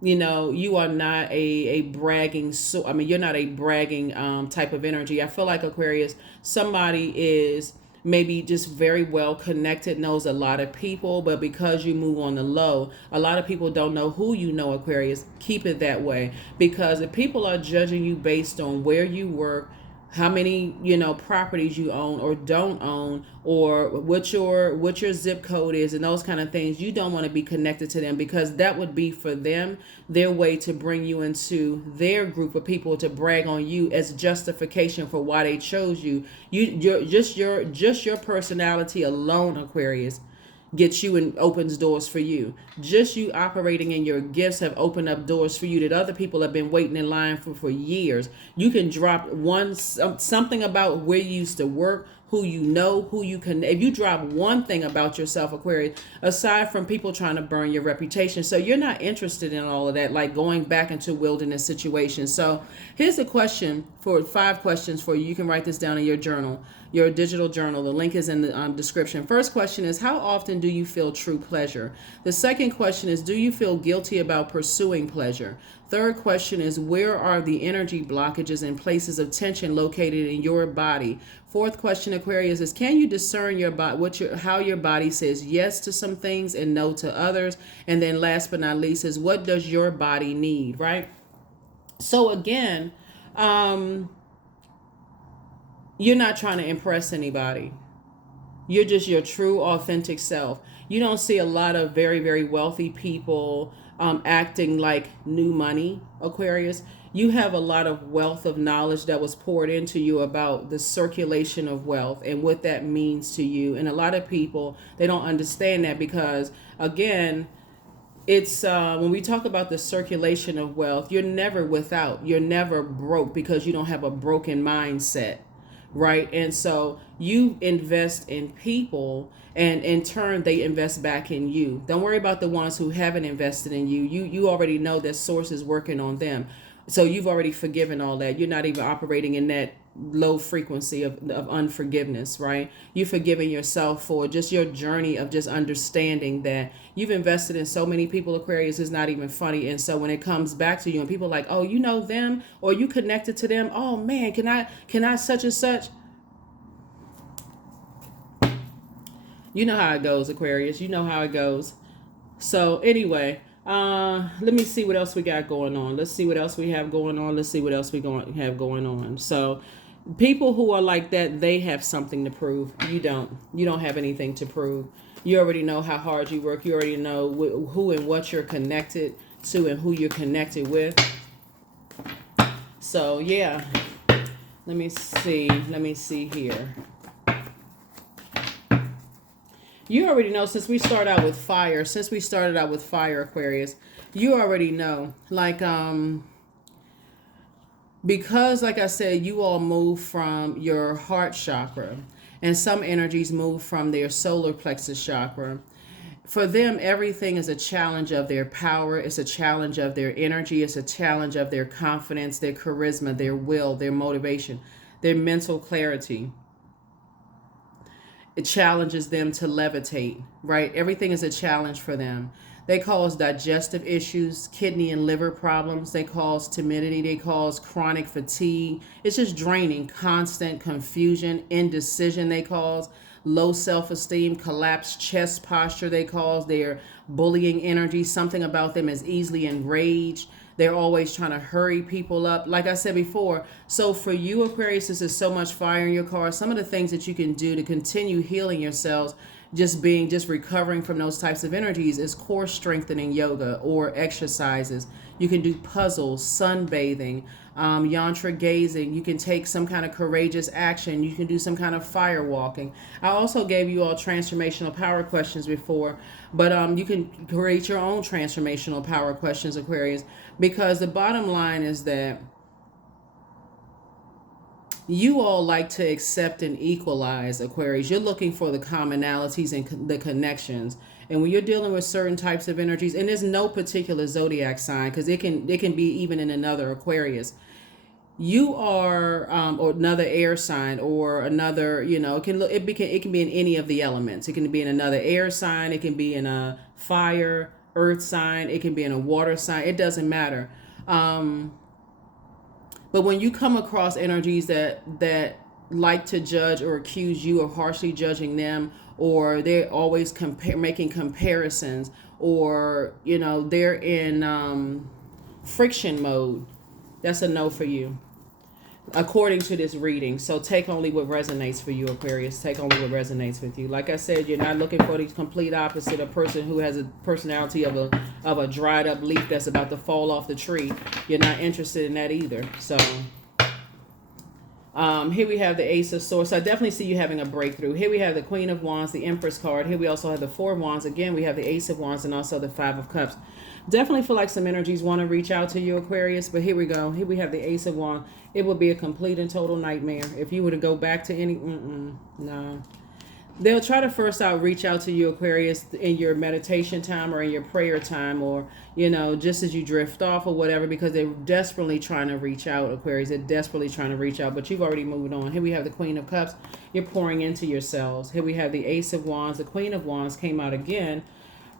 you are not a bragging, you're not a bragging type of energy. I feel like, Aquarius, somebody is maybe just very well connected, knows a lot of people, but because you move on the low, a lot of people don't know who you know, Aquarius. Keep it that way, because if people are judging you based on where you work, how many properties you own or don't own, or what your zip code is, and those kind of things, you don't want to be connected to them, because that would be for them their way to bring you into their group of people to brag on you as justification for why they chose you. Your personality alone, Aquarius, gets you and opens doors for you. Just you operating in your gifts have opened up doors for you that other people have been waiting in line for years. You can drop something about where you used to work, who you know, who you can. If you drop one thing about yourself, Aquarius, aside from people trying to burn your reputation, so you're not interested in all of that, like going back into wilderness situations. So here's a question, for 5 questions for you. You can write this down in your journal, your digital journal. The link is in the description. First question is, how often do you feel true pleasure? The second question is, do you feel guilty about pursuing pleasure? Third question is, where are the energy blockages and places of tension located in your body? Fourth question, Aquarius, is, can you discern your body, how your body says yes to some things and no to others? And then last but not least is, what does your body need, right? So again, you're not trying to impress anybody. You're just your true, authentic self. You don't see a lot of very, very wealthy people acting like new money, Aquarius. You have a lot of wealth of knowledge that was poured into you about the circulation of wealth and what that means to you. And a lot of people, they don't understand that, because, again, it's when we talk about the circulation of wealth, you're never without. You're never broke, because you don't have a broken mindset. Right. And so you invest in people, and in turn, they invest back in you. Don't worry about the ones who haven't invested in you. You already know that source is working on them. So you've already forgiven all that. You're not even operating in that low frequency of unforgiveness, right? You've forgiven yourself for just your journey of just understanding that you've invested in so many people, Aquarius, is not even funny. And so when it comes back to you and people are like, oh, you know them, or you connected to them, oh man, can I such and such? You know how it goes, Aquarius. You know how it goes. So anyway, let me see what else we got going on. Let's see what else we have going on. Let's see what else we have going on. So people who are like that, they have something to prove. You don't. You don't have anything to prove. You already know how hard you work. You already know who and what you're connected to and who you're connected with. So yeah, let me see here. You already know, since we started out with fire, Aquarius, you already know, like, because, like I said, you all move from your heart chakra, and some energies move from their solar plexus chakra. For them, everything is a challenge of their power. It's a challenge of their energy. It's a challenge of their confidence, their charisma, their will, their motivation, their mental clarity. It challenges them to levitate, right? Everything is a challenge for them. They cause digestive issues, kidney and liver problems. They cause timidity. They cause chronic fatigue. It's just draining, constant confusion, indecision. They cause low self-esteem, collapsed chest posture. They cause their bullying energy. Something about them is easily enraged. They're always trying to hurry people up. Like I said before, so for you, Aquarius, this is so much fire in your car. Some of the things that you can do to continue healing yourselves, just recovering from those types of energies, is core strengthening yoga or exercises. You can do puzzles, sunbathing, yantra gazing. You can take some kind of courageous action. You can do some kind of fire walking. I also gave you all transformational power questions before, but you can create your own transformational power questions, Aquarius, because the bottom line is that you all like to accept and equalize, Aquarius. You're looking for the commonalities and the connections. And when you're dealing with certain types of energies, and there's no particular zodiac sign, because it can be even in another Aquarius. You are or another air sign, or another, it can be in any of the elements. It can be in another air sign. It can be in a fire, earth sign. It can be in a water sign. It doesn't matter. But when you come across energies that like to judge or accuse you of harshly judging them, or they're always making comparisons, or they're in friction mode, that's a no for you, according to this reading. So take only what resonates for you, Aquarius. Take only what resonates with you. Like I said, you're not looking for the complete opposite, a person who has a personality of a dried up leaf that's about to fall off the tree. You're not interested in that either. So here we have the Ace of Swords. So I definitely see you having a breakthrough. Here we have the Queen of Wands, the Empress card. Here we also have the Four of Wands. Again, we have the Ace of Wands and also the Five of Cups. Definitely feel like some energies want to reach out to you, Aquarius. But here we go. Here we have the Ace of Wands. It would be a complete and total nightmare if you were to go back to any. No. They'll try to first reach out to you, Aquarius, in your meditation time or in your prayer time, or, just as you drift off or whatever, because they're desperately trying to reach out, Aquarius. They're desperately trying to reach out, but you've already moved on. Here we have the Queen of Cups. You're pouring into yourselves. Here we have the Ace of Wands. The Queen of Wands came out again,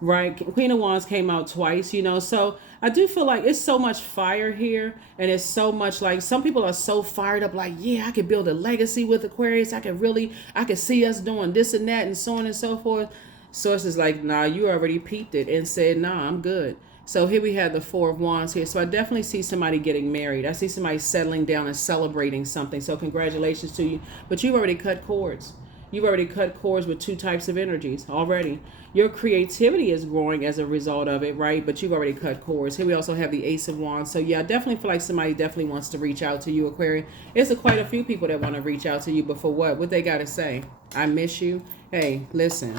right? Queen of Wands came out twice, so I do feel like it's so much fire here, and it's so much like some people are so fired up, like, yeah, I could build a legacy with Aquarius. I could see us doing this and that and so on and so forth. Source is like, nah, you already peeped it and said, nah, I'm good. So here we have the Four of Wands here. So I definitely see somebody getting married. I see somebody settling down and celebrating something. So congratulations to you. But you've already cut cords. You've already cut cords with two types of energies already. Your creativity is growing as a result of it, right? But you've already cut cords. Here we also have the Ace of Wands. So yeah, I definitely feel like somebody definitely wants to reach out to you, Aquarius. It's quite a few people that want to reach out to you, but for what? What they got to say? I miss you. Hey, listen.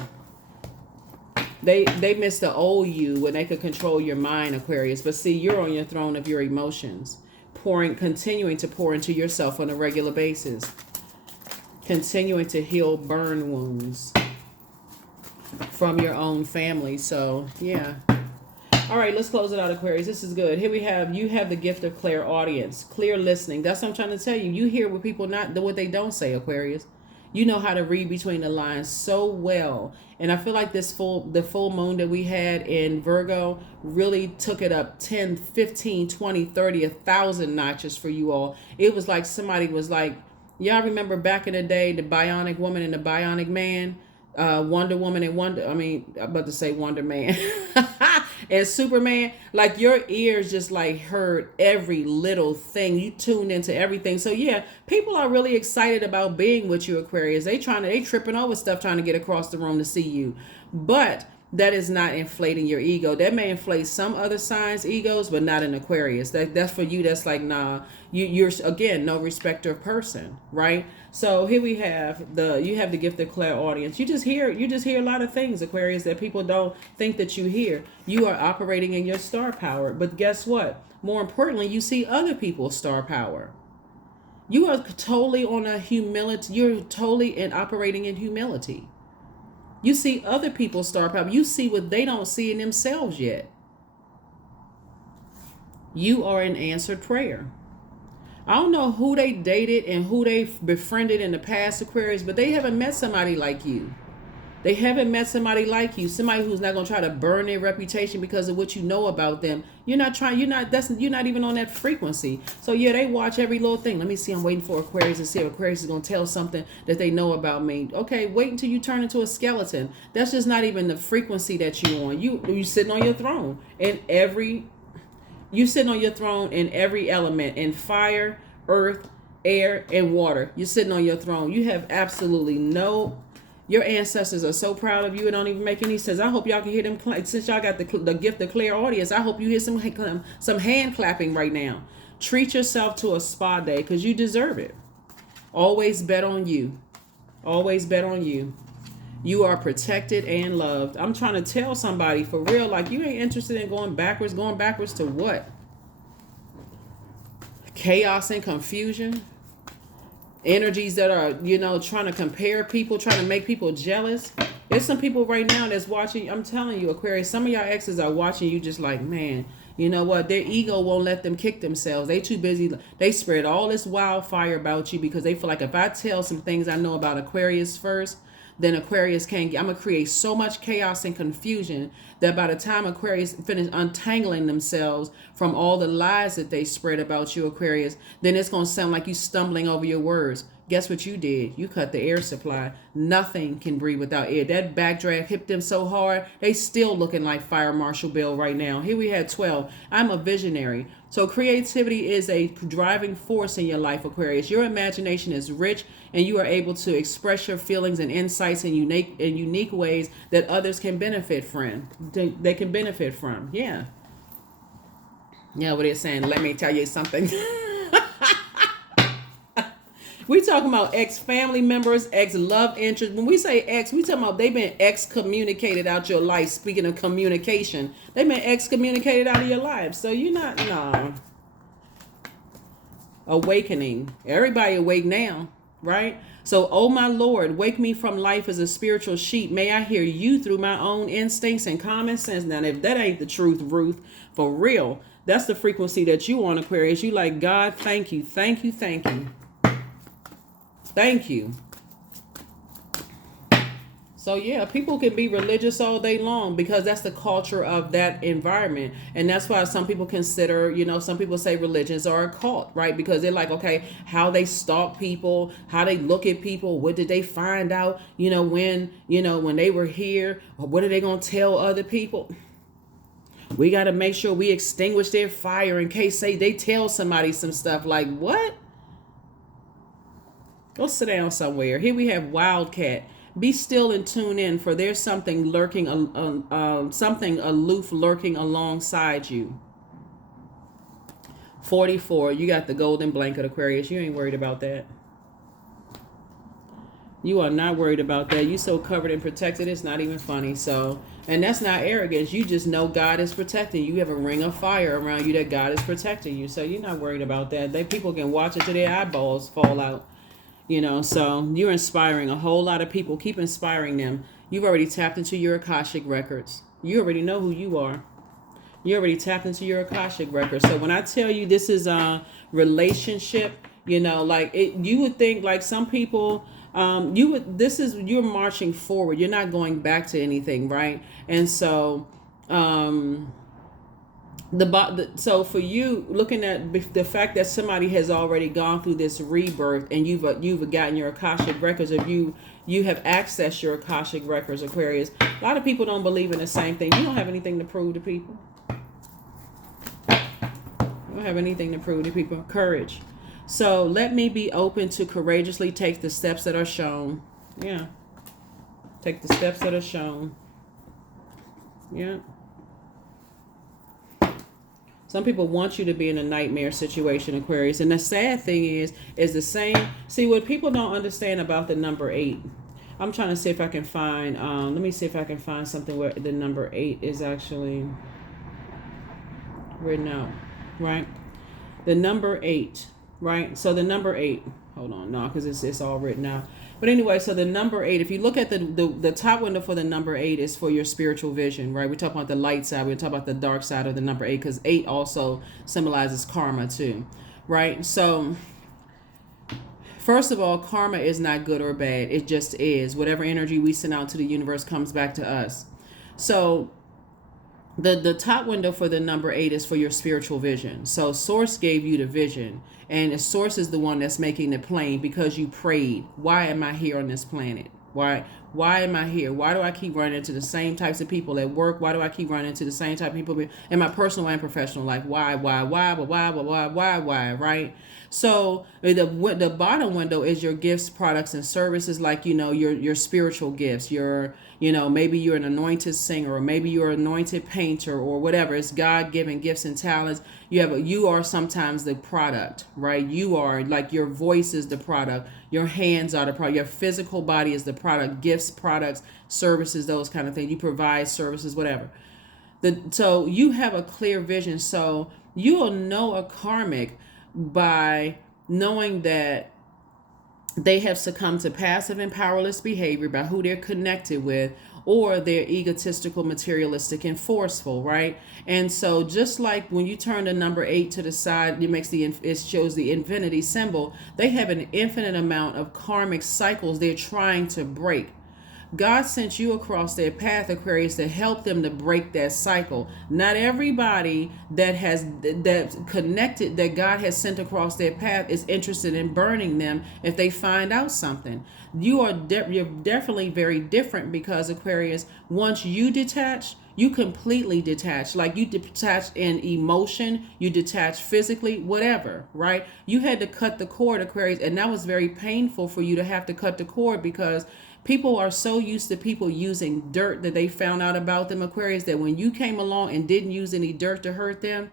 They miss the old you when they could control your mind, Aquarius. But see, you're on your throne of your emotions, continuing to pour into yourself on a regular basis, continuing to heal burn wounds from your own family. So yeah. All right, let's close it out, Aquarius. This is good. Here you have the gift of clairaudience, clear listening. That's what I'm trying to tell you. You hear what people what they don't say, Aquarius. You know how to read between the lines so well. And I feel like the full moon that we had in Virgo really took it up 10, 15, 20, 30, 1,000 notches for you all. It was like somebody was like, y'all remember back in the day, the Bionic Woman and the Bionic Man? Wonder Woman and I'm about to say Wonder Man and Superman. Like your ears just like heard every little thing. You tuned into everything. So yeah, people are really excited about being with you, Aquarius. They tripping over stuff trying to get across the room to see you. But that is not inflating your ego. That may inflate some other signs' egos, but not an Aquarius. That's for you. That's like, nah, you're again no respecter of person, right? So here we have you have the gift of clairaudience. You just hear a lot of things, Aquarius, that people don't think that you hear. You are operating in your star power, but guess what? More importantly, you see other people's star power. You are totally on a humility. You're totally operating in humility. You see other people's star power. You see what they don't see in themselves yet. You are an answered prayer. I don't know who they dated and who they befriended in the past, Aquarius, but they haven't met somebody like you. They haven't met somebody like you, somebody who's not gonna try to burn their reputation because of what you know about them. You're not even on that frequency. So yeah, they watch every little thing. Let me see, I'm waiting for Aquarius to see if Aquarius is gonna tell something that they know about me. Okay, wait until you turn into a skeleton. That's just not even the frequency that you on. You sitting on your throne you sitting on your throne in every element, in fire, earth, air, and water. You're sitting on your throne. You have absolutely no. Your ancestors are so proud of you. It don't even make any sense. I hope y'all can hear them. Since y'all got the gift of clear audience, I hope you hear some hand clapping right now. Treat yourself to a spa day because you deserve it. Always bet on you. Always bet on you. You are protected and loved. I'm trying to tell somebody for real, like you ain't interested in going backwards. Going backwards to what? Chaos and confusion. Energies that are, trying to compare people, trying to make people jealous. There's some people right now that's watching. I'm telling you, Aquarius, some of y'all exes are watching you just like, man, you know what? Their ego won't let them kick themselves. They too busy. They spread all this wildfire about you because they feel like if I tell some things I know about Aquarius first, then Aquarius can't. I'm going to create so much chaos and confusion that by the time Aquarius finish untangling themselves from all the lies that they spread about you, Aquarius, then it's going to sound like you stumbling over your words. Guess what you did? You cut the air supply. Nothing can breathe without air. That backdraft hit them so hard, they still looking like Fire Marshal Bill right now. Here we had 12. I'm a visionary. So creativity is a driving force in your life, Aquarius. Your imagination is rich and you are able to express your feelings and insights in unique ways that others can benefit from. They can benefit from. Yeah. Yeah, what they're saying, let me tell you something. We talking about ex-family members, ex-love interest. When we say ex, we talking about they've been excommunicated out your life. Speaking of communication, they've been excommunicated out of your life. So you're not, no. Awakening. Everybody awake now, right? So, oh my Lord, wake me from life as a spiritual sheep. May I hear you through my own instincts and common sense. Now, if that ain't the truth, Ruth, for real, that's the frequency that you want, Aquarius. You like, God, thank you, thank you, thank you. Thank you. So yeah, people can be religious all day long because that's the culture of that environment. And that's why some people consider, some people say religions are a cult, right? Because they're like, okay, how they stalk people, how they look at people, what did they find out, when they were here, or what are they going to tell other people? We got to make sure we extinguish their fire in case they tell somebody some stuff like, what? Go sit down somewhere. Here we have Wildcat. Be still and tune in, for there's something lurking, something aloof lurking alongside you. 44. You got the golden blanket, Aquarius. You ain't worried about that. You are not worried about that. You so covered and protected, it's not even funny. So, and that's not arrogance. You just know God is protecting you. You have a ring of fire around you that God is protecting you. So you're not worried about that. People can watch it till their eyeballs fall out. So you're inspiring a whole lot of people. Keep inspiring them. You've already tapped into your Akashic records. You already know who you are. You already tapped into your Akashic records. So when I tell you this is a relationship, you would think like some people, you're marching forward. You're not going back to anything, right? And so, so for you, looking at the fact that somebody has already gone through this rebirth and you've gotten your Akashic records, if you have accessed your Akashic records, Aquarius, a lot of people don't believe in the same thing. You don't have anything to prove to people. You don't have anything to prove to people. Courage. So let me be open to courageously take the steps that are shown. Yeah. Take the steps that are shown. Yeah. Some people want you to be in a nightmare situation, Aquarius. And the sad thing is the same. See, what people don't understand about the number 8. I'm trying to see if I can find, let me see if I can find something where the number 8 is actually written out, right? The number 8, right? So the number 8, Hold on, no, because it's all written out. But anyway, so the number 8, if you look at the top window for the number 8 is for your spiritual vision, right? We're talking about the light side. We're talking about the dark side of the number 8, because 8 also symbolizes karma too, right? So first of all, karma is not good or bad. It just is. Whatever energy we send out to the universe comes back to us. So the top window for the number 8 is for your spiritual vision. So source gave you the vision, and the source is the one that's making it plain because you prayed. Why am I here on this planet? Why am I here? Why do I keep running into the same types of people at work? Why do I keep running into the same type of people in my personal and professional life? Why, right? So the bottom window is your gifts, products, and services, like, your spiritual gifts, maybe you're an anointed singer, or maybe you're an anointed painter, or whatever. It's God-given gifts and talents. You are sometimes the product, right? You are, like, your voice is the product. Your hands are the product. Your physical body is the product. Gifts, products, services, those kind of things. You provide services, whatever. So you have a clear vision. So you will know a karmic by knowing that they have succumbed to passive and powerless behavior by who they're connected with, or they're egotistical, materialistic, and forceful, right? And so just like when you turn the number 8 to the side, it shows the infinity symbol. They have an infinite amount of karmic cycles they're trying to break. God sent you across their path, Aquarius, to help them to break that cycle. Not everybody that's connected, that God has sent across their path, is interested in burning them if they find out something. You're definitely very different, because, Aquarius, once you detach, you completely detach. Like, you detach in emotion, you detach physically, whatever, right? You had to cut the cord, Aquarius, and that was very painful for you to have to cut the cord, because people are so used to people using dirt that they found out about them, Aquarius, that when you came along and didn't use any dirt to hurt them,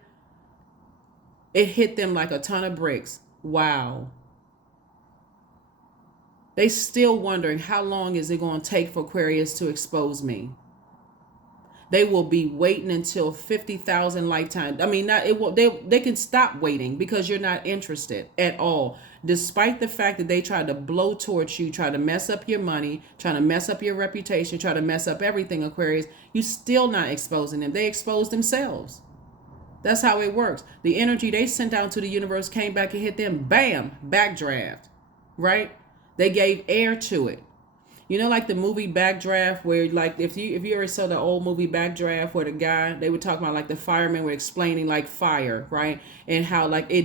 it hit them like a ton of bricks. Wow. They still wondering, how long is it going to take for Aquarius to expose me? They will be waiting until 50,000 lifetimes. I mean, they can stop waiting, because you're not interested at all. Despite the fact that they try to blow towards you, try to mess up your money, try to mess up your reputation, try to mess up everything, Aquarius, you still not exposing them. They expose themselves. That's how it works. The energy they sent out to the universe came back and hit them. Bam, backdraft, right? They gave air to it. Like the movie Backdraft, where, like, if you ever saw the old movie Backdraft, where they were talking about, like, the firemen were explaining, like, fire, right? And how, like, as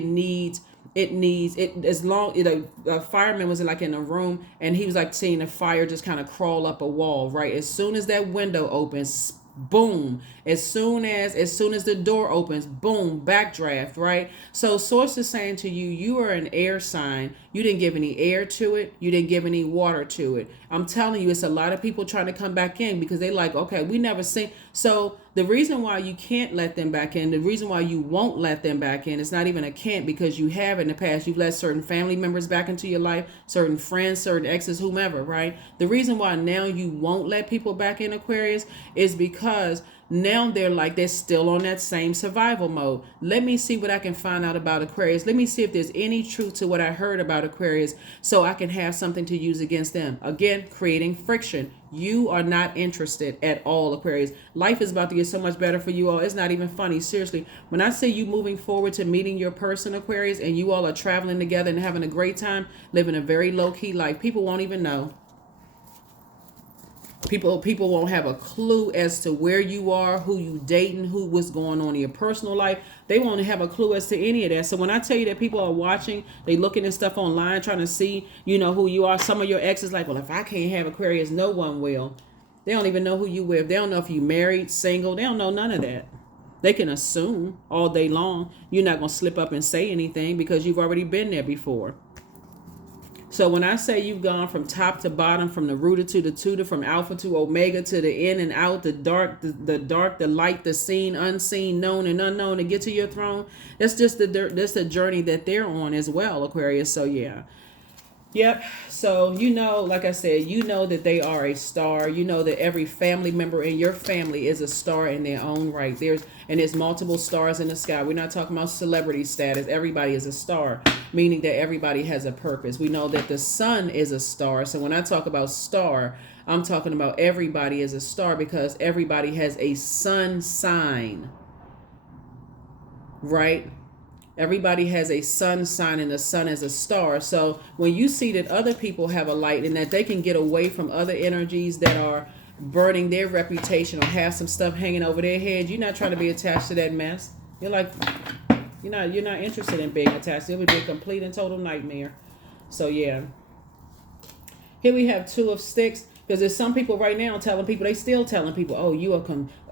long, a fireman was, like, in a room, and he was, like, seeing the fire just kind of crawl up a wall, right? As soon as that window opens, boom. As soon as the door opens, boom, backdraft, right? So source is saying to you, you are an air sign. You didn't give any air to it. You didn't give any water to it. I'm telling you, it's a lot of people trying to come back in, because they like, okay, we never seen. So the reason why you can't let them back in, the reason why you won't let them back in, it's not even a can't, because you have in the past. You've let certain family members back into your life, certain friends, certain exes, whomever, right? The reason why now you won't let people back in, Aquarius, is because now they're still on that same survival mode. Let me see what I can find out about Aquarius. Let me see if there's any truth to what I heard about Aquarius, so I can have something to use against them. Again, creating friction. You are not interested at all, Aquarius. Life is about to get so much better for you all. It's not even funny. Seriously, when I say you moving forward to meeting your person, Aquarius, and you all are traveling together and having a great time, living a very low-key life, people won't even know. People won't have a clue as to where you are, who you dating, what's going on in your personal life. They won't have a clue as to any of that. So when I tell you that people are watching, they looking at stuff online, trying to see, who you are. Some of your exes like, well, if I can't have Aquarius, no one will. They don't even know who you with. They don't know if you married, single. They don't know none of that. They can assume all day long you're not going to slip up and say anything, because you've already been there before. So when I say you've gone from top to bottom, from the rooter to the tutor, from alpha to omega, to the in and out, the dark, the light, the seen, unseen, known and unknown, to get to your throne, that's the journey that they're on as well, Aquarius. So yeah, Yep. So, like I said, that they are a star. You know that every family member in your family is a star in their own right. There's multiple stars in the sky. We're not talking about celebrity status. Everybody is a star, meaning that everybody has a purpose. We know that the sun is a star. So when I talk about star, I'm talking about everybody is a star because everybody has a sun sign, right? Everybody has a sun sign and the sun is a star. So when you see that other people have a light and that they can get away from other energies that are burning their reputation or have some stuff hanging over their head, you're not trying to be attached to that mess. You're like, you're not interested in being attached. It would be a complete and total nightmare. So yeah. Here we have Two of Sticks. Because there's some people right now they still telling people, oh,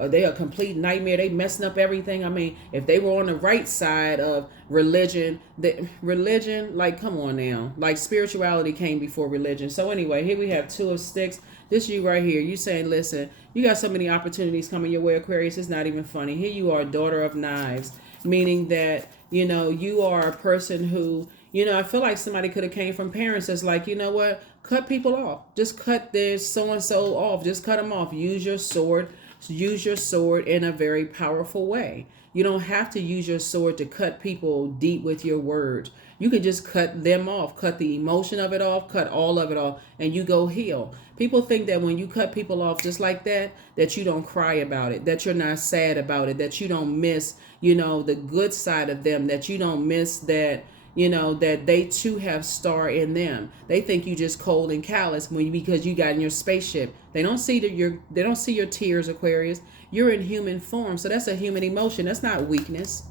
they are a complete nightmare. They messing up everything. I mean, if they were on the right side of religion, like, come on now. Like, spirituality came before religion. So anyway, here we have Two of Sticks. This you right here. You saying, listen, you got so many opportunities coming your way, Aquarius. It's not even funny. Here you are, Daughter of Knives. Meaning that, you are a person who, I feel like somebody could have came from parents that's like, you know what? Cut people off. Just cut their so-and-so off. Just cut them off. Use your sword. Use your sword in a very powerful way. You don't have to use your sword to cut people deep with your words. You can just cut them off. Cut the emotion of it off. Cut all of it off. And you go heal. People think that when you cut people off just like that you don't cry about it. That you're not sad about it. That you don't miss, the good side of them. That you don't miss that that they too have star in them. They think you just cold and callous because you got in your spaceship. They don't see your tears, Aquarius. You're in human form, so that's a human emotion. That's not weakness.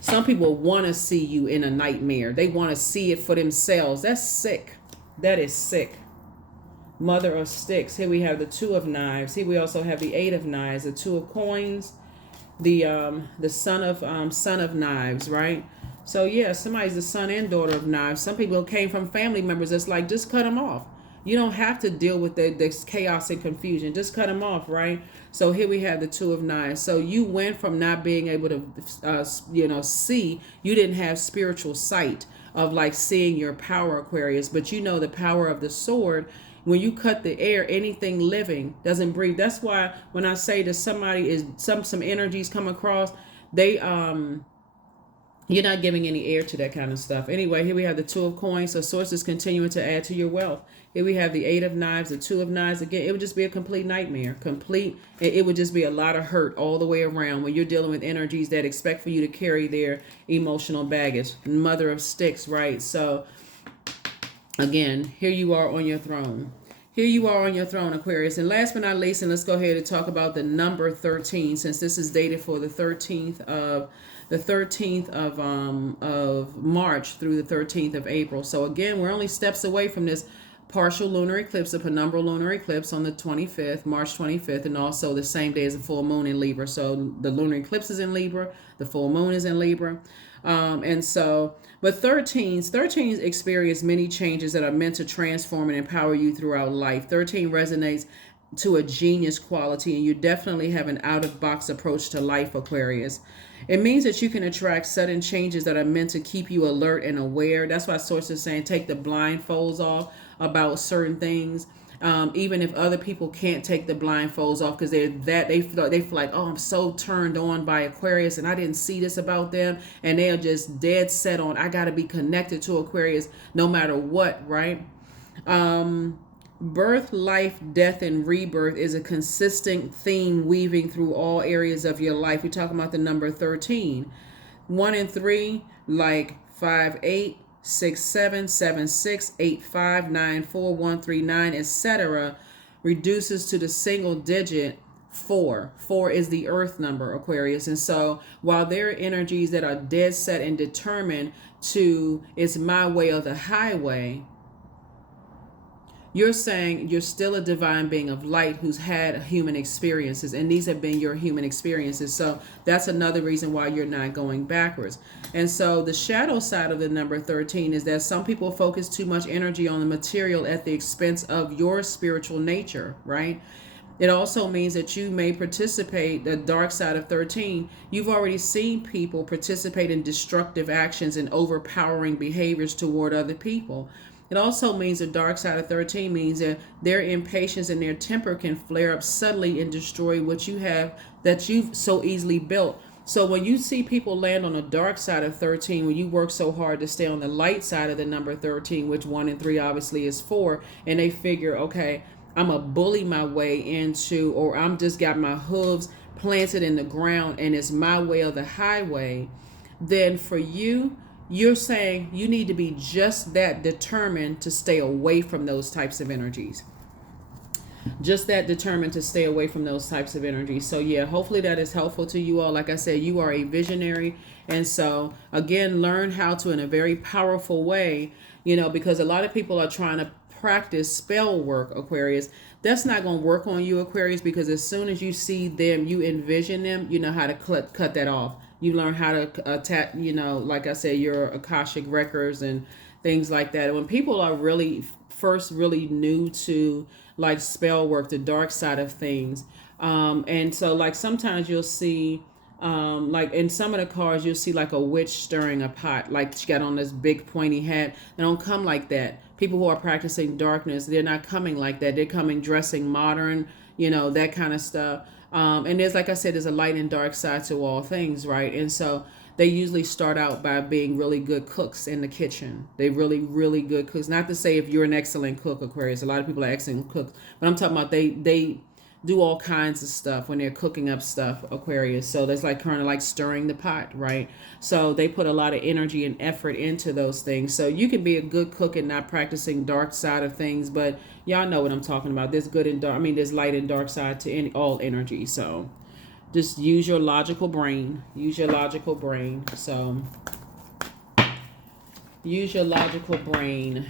Some people want to see you in a nightmare. They want to see it for themselves. That's sick. That is sick. Mother of Sticks. Here we have the Two of Knives. Here we also have the Eight of Knives, the Two of Coins, the Son of Knives, right? So yeah, somebody's the son and daughter of knives. Some people came from family members that's like, just cut them off. You don't have to deal with this chaos and confusion. Just cut them off, right? So here we have the Two of Knives. So you went from not being able to, see. You didn't have spiritual sight of like seeing your power, Aquarius. But the power of the sword. When you cut the air, anything living doesn't breathe. That's why when I say that somebody is some energies come across, they you're not giving any air to that kind of stuff. Anyway, here we have the Two of Coins. So sources continuing to add to your wealth. Here we have the Eight of Knives, the Two of Knives. Again, it would just be a complete nightmare. It would just be a lot of hurt all the way around when you're dealing with energies that expect for you to carry their emotional baggage. Mother of Sticks, right? So again, here you are on your throne. Here you are on your throne, Aquarius. And last but not least, and let's go ahead and talk about the number 13, since this is dated for the 13th of March through the 13th of April. So again, we're only steps away from this partial lunar eclipse, a penumbral lunar eclipse on the 25th, March 25th, and also the same day as the full moon in Libra. So the lunar eclipse is in Libra, the full moon is in Libra. But 13s experience many changes that are meant to transform and empower you throughout life. 13 resonates to a genius quality, and you definitely have an out-of-box approach to life, Aquarius. It means that you can attract sudden changes that are meant to keep you alert and aware. That's why sources saying take the blindfolds off about certain things. Even if other people can't take the blindfolds off because they feel like, oh, I'm so turned on by Aquarius and I didn't see this about them, and they are just dead set on I got to be connected to Aquarius no matter what, right? Birth, life, death, and rebirth is a consistent theme weaving through all areas of your life. We're talking about the number 13. 1 and 3, like 5, 8, 6, 7, 7, 6, 8, 5, 9, 4, 1, 3, 9, etc. reduces to the single digit 4. 4 is the earth number, Aquarius. And so while there are energies that are dead set and determined to it's my way or the highway, you're saying you're still a divine being of light who's had human experiences, and these have been your human experiences. So that's another reason why you're not going backwards. And so the shadow side of the number 13 is that some people focus too much energy on the material at the expense of your spiritual nature, right? It also means that you may participate, the dark side of 13. You've already seen people participate in destructive actions and overpowering behaviors toward other people. It also means the dark side of 13 means that their impatience and their temper can flare up suddenly and destroy what you have that you've so easily built. So when you see people land on the dark side of 13, when you work so hard to stay on the light side of the number 13, which 1 and 3 obviously is 4, and they figure, okay, I'm a bully my way into, or I'm just got my hooves planted in the ground and it's my way or the highway, then for you, you're saying you need to be just that determined to stay away from those types of energies. Just that determined to stay away from those types of energies. So yeah, hopefully that is helpful to you all. Like I said, you are a visionary. And so again, learn how to, in a very powerful way, because a lot of people are trying to practice spell work, Aquarius. That's not going to work on you, Aquarius, because as soon as you see them, you envision them, you know how to cut that off. You learn how to attack, like I said, your Akashic records and things like that. When people are really new to like spell work, the dark side of things, and so like sometimes you'll see like in some of the cards you'll see like a witch stirring a pot, like she got on this big pointy hat. They don't come like that. People who are practicing darkness, they're not coming like that. They're coming dressing modern, that kind of stuff. And there's, like I said, there's a light and dark side to all things, right? And so they usually start out by being really good cooks in the kitchen. They really, really good cooks. Not to say if you're an excellent cook, Aquarius. A lot of people are excellent cooks, but I'm talking about they do all kinds of stuff when they're cooking up stuff, Aquarius. So that's like kind of like stirring the pot, right? So they put a lot of energy and effort into those things. So you can be a good cook and not practicing dark side of things, but y'all know what I'm talking about. There's good and dark. I mean, there's light and dark side to all energy. So just use your logical brain. Use your logical brain. So use your logical brain.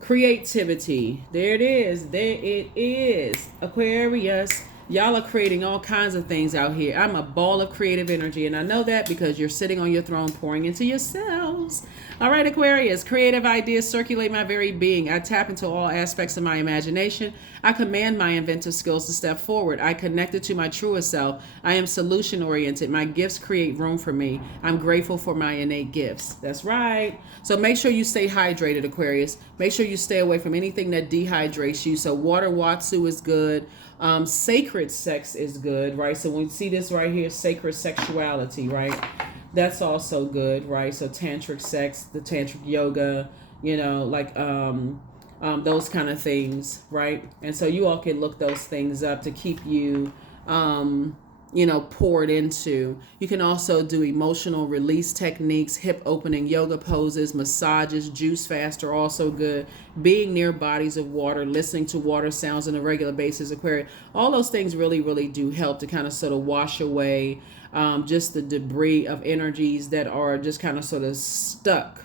Creativity. There it is. There it is. Aquarius. Y'all are creating all kinds of things out here. I'm a ball of creative energy, and I know that because you're sitting on your throne pouring into yourselves. All right, Aquarius. Creative ideas circulate my very being. I tap into all aspects of my imagination. I command my inventive skills to step forward. I connect it to my truest self. I am solution-oriented. My gifts create room for me. I'm grateful for my innate gifts. That's right. So make sure you stay hydrated, Aquarius. Make sure you stay away from anything that dehydrates you. So water watsu is good. Sacred sex is good, right? So when you see this right here, sacred sexuality, right? That's also good, right? So tantric sex, the tantric yoga, like those kind of things, right? And so you all can look those things up to keep you poured into. You can also do emotional release techniques, hip opening yoga poses, massages, juice fast are also good. Being near bodies of water, listening to water sounds on a regular basis, Aquarius. All those things really, really do help to kind of sort of wash away just the debris of energies that are just kind of sort of stuck,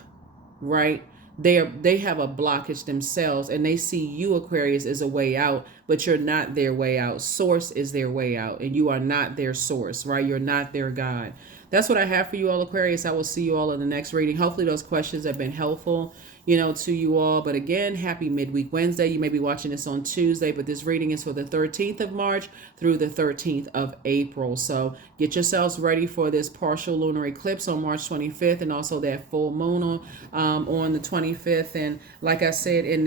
right? They have a blockage themselves and they see you, Aquarius, as a way out, but you're not their way out. Source is their way out and you are not their source, right? You're not their God. That's what I have for you all, Aquarius. I will see you all in the next reading. Hopefully those questions have been helpful, to you all. But again, happy midweek Wednesday. You may be watching this on Tuesday, but this reading is for the 13th of March through the 13th of April. So get yourselves ready for this partial lunar eclipse on March 25th and also that full moon on the 25th. And like I said, in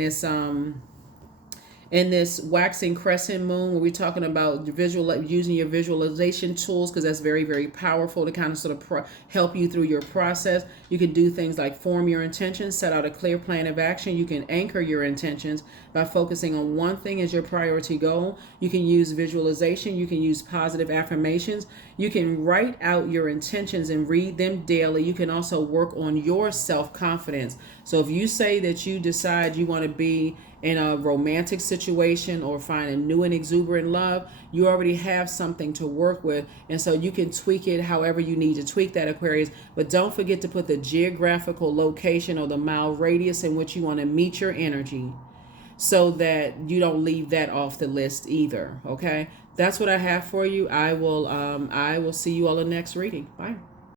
this waxing crescent moon, where we're talking about using your visualization tools, because that's very, very powerful to kind of sort of help you through your process. You can do things like form your intentions, set out a clear plan of action. You can anchor your intentions by focusing on one thing as your priority goal. You can use visualization. You can use positive affirmations. You can write out your intentions and read them daily. You can also work on your self-confidence. So if you say that you decide you want to be in a romantic situation or find a new and exuberant love, you already have something to work with. And so you can tweak it however you need to tweak that, Aquarius. But don't forget to put the geographical location or the mile radius in which you want to meet your energy so that you don't leave that off the list either. Okay, that's what I have for you. I will see you all in the next reading. Bye.